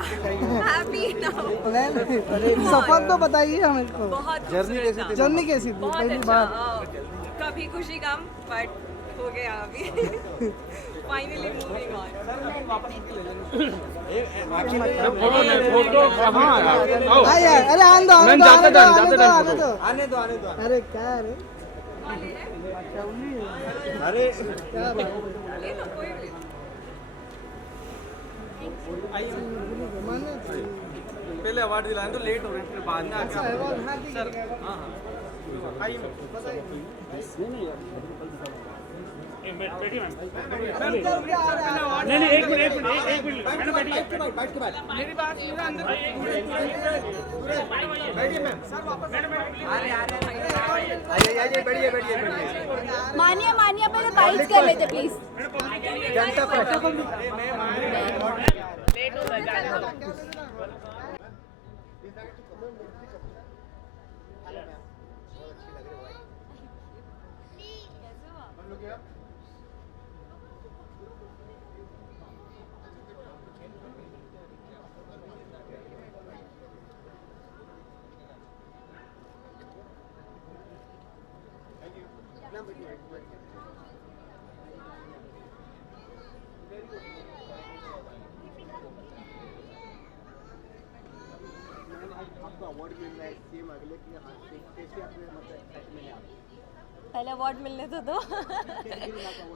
Happy now. सफर तो बताइए हमें को। बहुत जर्नी कैसी थी? पहली बार कभी खुशी कम, बट हो गया अभी। Finally moving on. अरे आने दो। अरे क्या है अरे क्या पहले अवार्ड दिलाने तो लेट हो रहे थे, बाद में आके सर। हाँ आइए नहीं एक मिनट मैडम बैठिए। मेरी बात अंदर बैठिए मैम। बैठिए। मानिया पहले बाइट कर लेते प्लीज। लेट हो गया। आपको अवार्ड मिल रहा है सेम अगले के हाथ से, कैसे आपने मतलब एक्साइटमेंट है आपको? पहले अवार्ड मिलने तो दो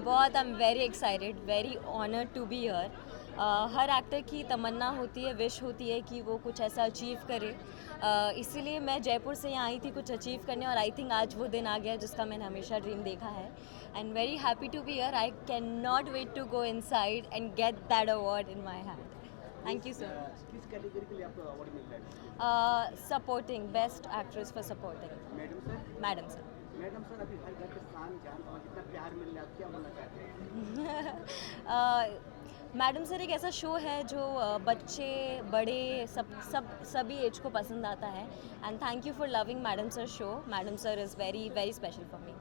बहुत I am very excited, very honoured to be here. हर एक्टर की तमन्ना होती है, विश होती है कि वो कुछ ऐसा अचीव करे। इसीलिए मैं जयपुर से यहाँ आई थी कुछ अचीव करने, और आई थिंक आज वो दिन आ गया जिसका मैंने हमेशा ड्रीम देखा है। And very happy to be here. I can not wait to go inside and get that award in my hand. Thank you sir. किस कैटेगरी के लिए आपको अवार्ड मिल रहा है? Supporting, best actress for supporting. Madam sir? Madam sir. Madam sir, अभी हर घर के स्थान जान और जितना प्यार मिल रहा है, आप क्या बोलना चाहते हैं? मैडम सर एक ऐसा शो है जो बच्चे बड़े सभी एज को पसंद आता है। And thank you for loving madam sir show. Madam sir is very very special for me.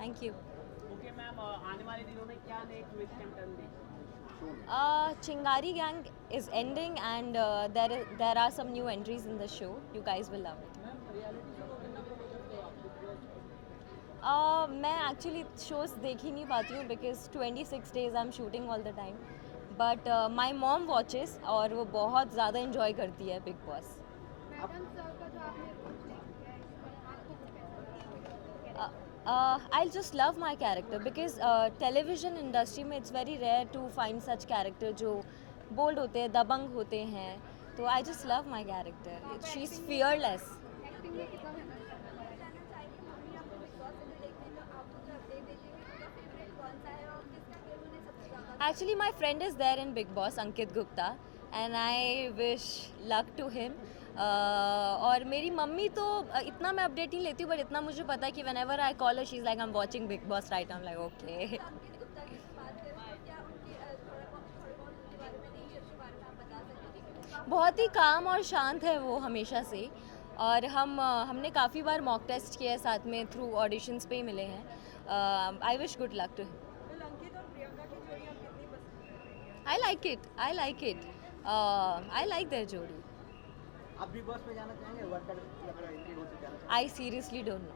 Thank you. Okay ma'am, आने वाले दिनों में क्या नए ट्विस्ट एंड टर्न देखेंगे? Chingari Gang is ending and there are some new entries in the show. You guys will love it. मैं actually shows देख ही नहीं पाती हूँ because 26 days I am shooting all the time, but my mom watches और वो बहुत ज़्यादा enjoy करती है big boss. I'll just love my character because television industry में it's very rare to find such character जो bold होते हैं, दबंग होते हैं, तो I just love my character. She's fearless. Actually my friend is there in Big Boss, Ankit Gupta, and I wish luck to him. और मेरी mummy तो इतना मैं अपडेट नहीं लेती हूँ, बट इतना मुझे पता है कि whenever I call her she is like I am watching big boss right. I am like okay. बहुत ही काम और शांत है वो हमेशा से, और हमने काफ़ी बार मॉक टेस्ट किया है साथ में, थ्रू ऑडिशंस पे ही मिले हैं। I wish good luck to him. I like it, I like their जोड़ी। आप बिग बॉस में जाना चाहेंगे? वर्क कर एंट्री हो चुका है। I seriously don't know.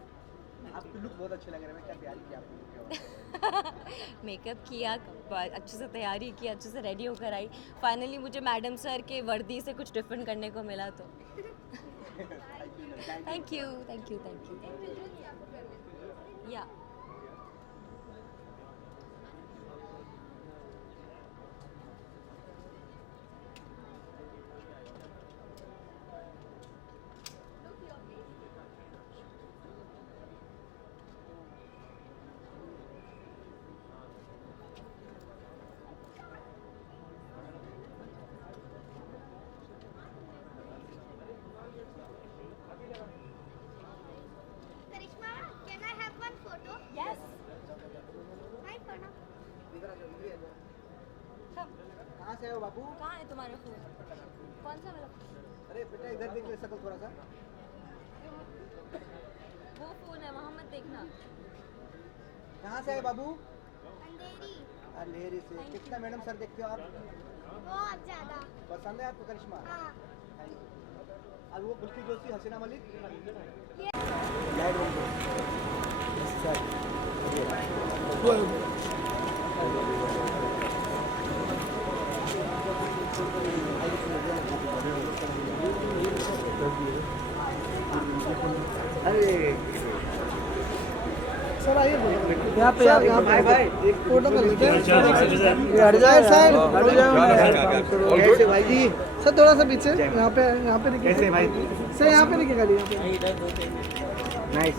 आपके लुक बहुत अच्छे लग रहे हैं, क्या तैयारी की आपने? मेकअप किया, अच्छे से तैयारी की, अच्छे से रेडी होकर आई। फाइनली मुझे मैडम सर के वर्दी से कुछ डिफरेंट करने को मिला तो थैंक यू। या कहाँ से हो बाबू? कहाँ है तुम्हारा फोन? कौन सा वाला? अरे बेटा इधर देख ले सकल थोड़ा सा। वो फोन है, वहाँ मत देखना। कहाँ से है बाबू? अंधेरी से। कितना मैडम सर देखते हो आप? बहुत ज़्यादा। पसंद है आपको करिश्मा? हाँ। अब वो गुस्ती जोशी, हसीना मलिक। सर आइए यहाँ पे भाई एक फोटो कर लेते हैं। हट जाए सर, हट जाओ कैसे भाई जी? सर थोड़ा सा पीछे, यहाँ पे देखिए। कैसे भाई? सर यहाँ पे देखिए खाली, यहाँ पे नाइस।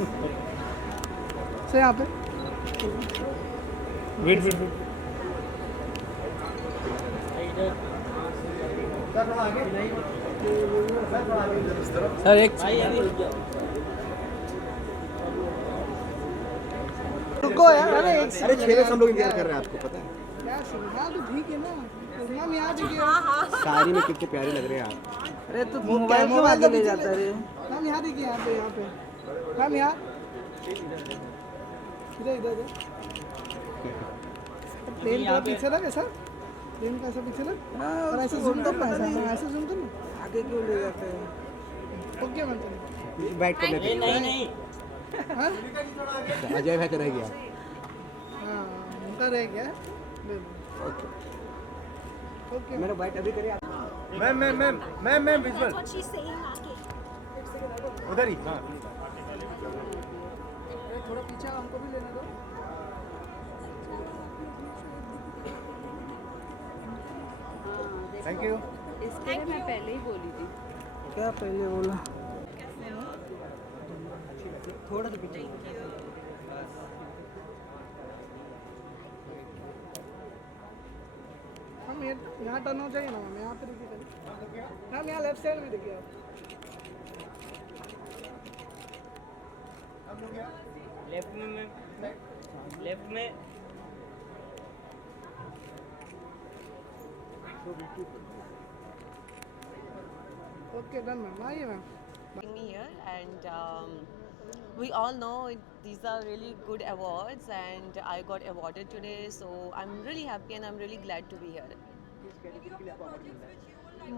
सर यहाँ पे वेट सर एक रुको यार। अरे छेले से हम लोग इंतजार कर रहे हैं, आपको पता है? यार हाँ तो ठीक है ना। मैम यहाँ देखिए, साड़ी में कितने प्यारे लग रहे हैं आप। अरे तो मोबाइल ले जाता है। मैम यहाँ देखिए, यहाँ पे मैम यहाँ इधर प्लेन का पीछे लग ऐसा, प्लेन का ऐसा पीछे लग, और ऐसे जूम तो ना, ऐसे जूम तो ना आगे क्यों ले जाते हैं? ओके मैम बैठ कर लेते हैं। हाँ अजय भाई तो रह गया। बेटर है क्या? ओके मेरा वाइट अभी करिए मैम विजुअल उधर ही। हाँ थोड़ा पीछे हमको भी लेने दो। Thank you. इसके लिए मैं पहले ही बोली थी। क्या पहले बोला? थोड़ा सा पीछे। हम यहाँ टर्न हो जाइए ना मैम, यहाँ पे देखिए मैम, यहाँ लेफ्ट साइड में देखिए आप। लेफ्ट में मैम, लेफ्ट में ओके डन मैम, आइए ma'am. Me here, and we all know these are really good awards, and I got awarded today, so I'm really happy and I'm really glad to be here.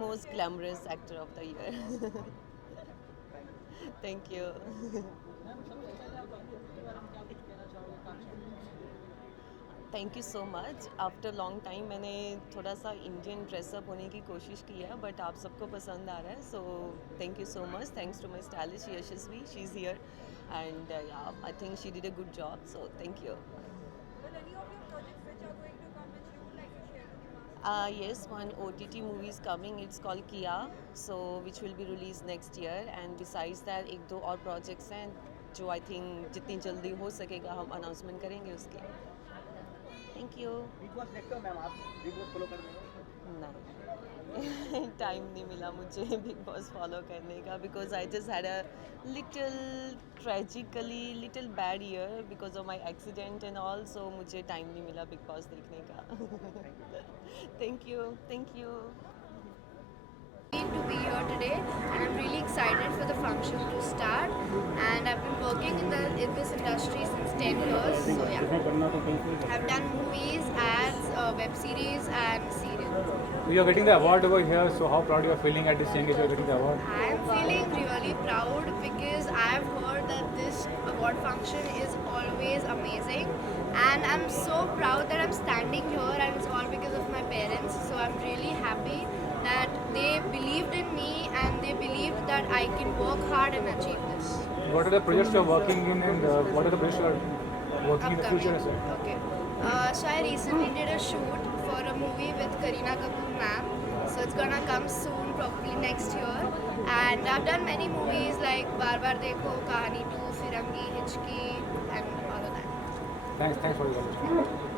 Most glamorous actor of the year. Thank you. Thank you so much. After long time मैंने थोड़ा सा Indian dress up होने की कोशिश की है, but आप सबको पसंद आ रहा है, so thank you so much. Thanks to my stylish Yashasvi, she is here and I think she did a good job, so thank you. Yes, one OTT movie is coming. It's called Kia, so which will be released next year. And besides that, एक दो और projects हैं जो I think जितनी जल्दी हो सकेगा हम announcement करेंगे उसके। Thank you. बिग बॉस देखते हो मैम आप? बिग बॉस फॉलो करते हो? नहीं, टाइम नहीं मिला मुझे बिग बॉस फॉलो करने का, because I just had a little tragically little bad year because of my accident and all, so मुझे टाइम नहीं मिला बिग बॉस देखने का। Thank you, thank you. To be here today, and I'm really excited for the function to start, and I've been working in this industry since 10 years, so yeah, I've done movies, ads, web series and serials. You are getting the award over here, so how proud you are feeling at this young age you are getting the award? I'm feeling really proud because I've heard that this award function is always amazing, and I'm so proud that I'm standing here, and it's all because of my parents, so I'm really happy that they believed in me and they believed that I can work hard and achieve this. What are the projects you are working in, and what are the projects you are working in the future as well? Okay. So I recently did a shoot for a movie with Kareena Kapoor ma'am. So it's gonna come soon, probably next year. And I've done many movies like Baar Baar Dekho, Kahani 2, Firangi, Hichki, and all of that. Thanks for your time.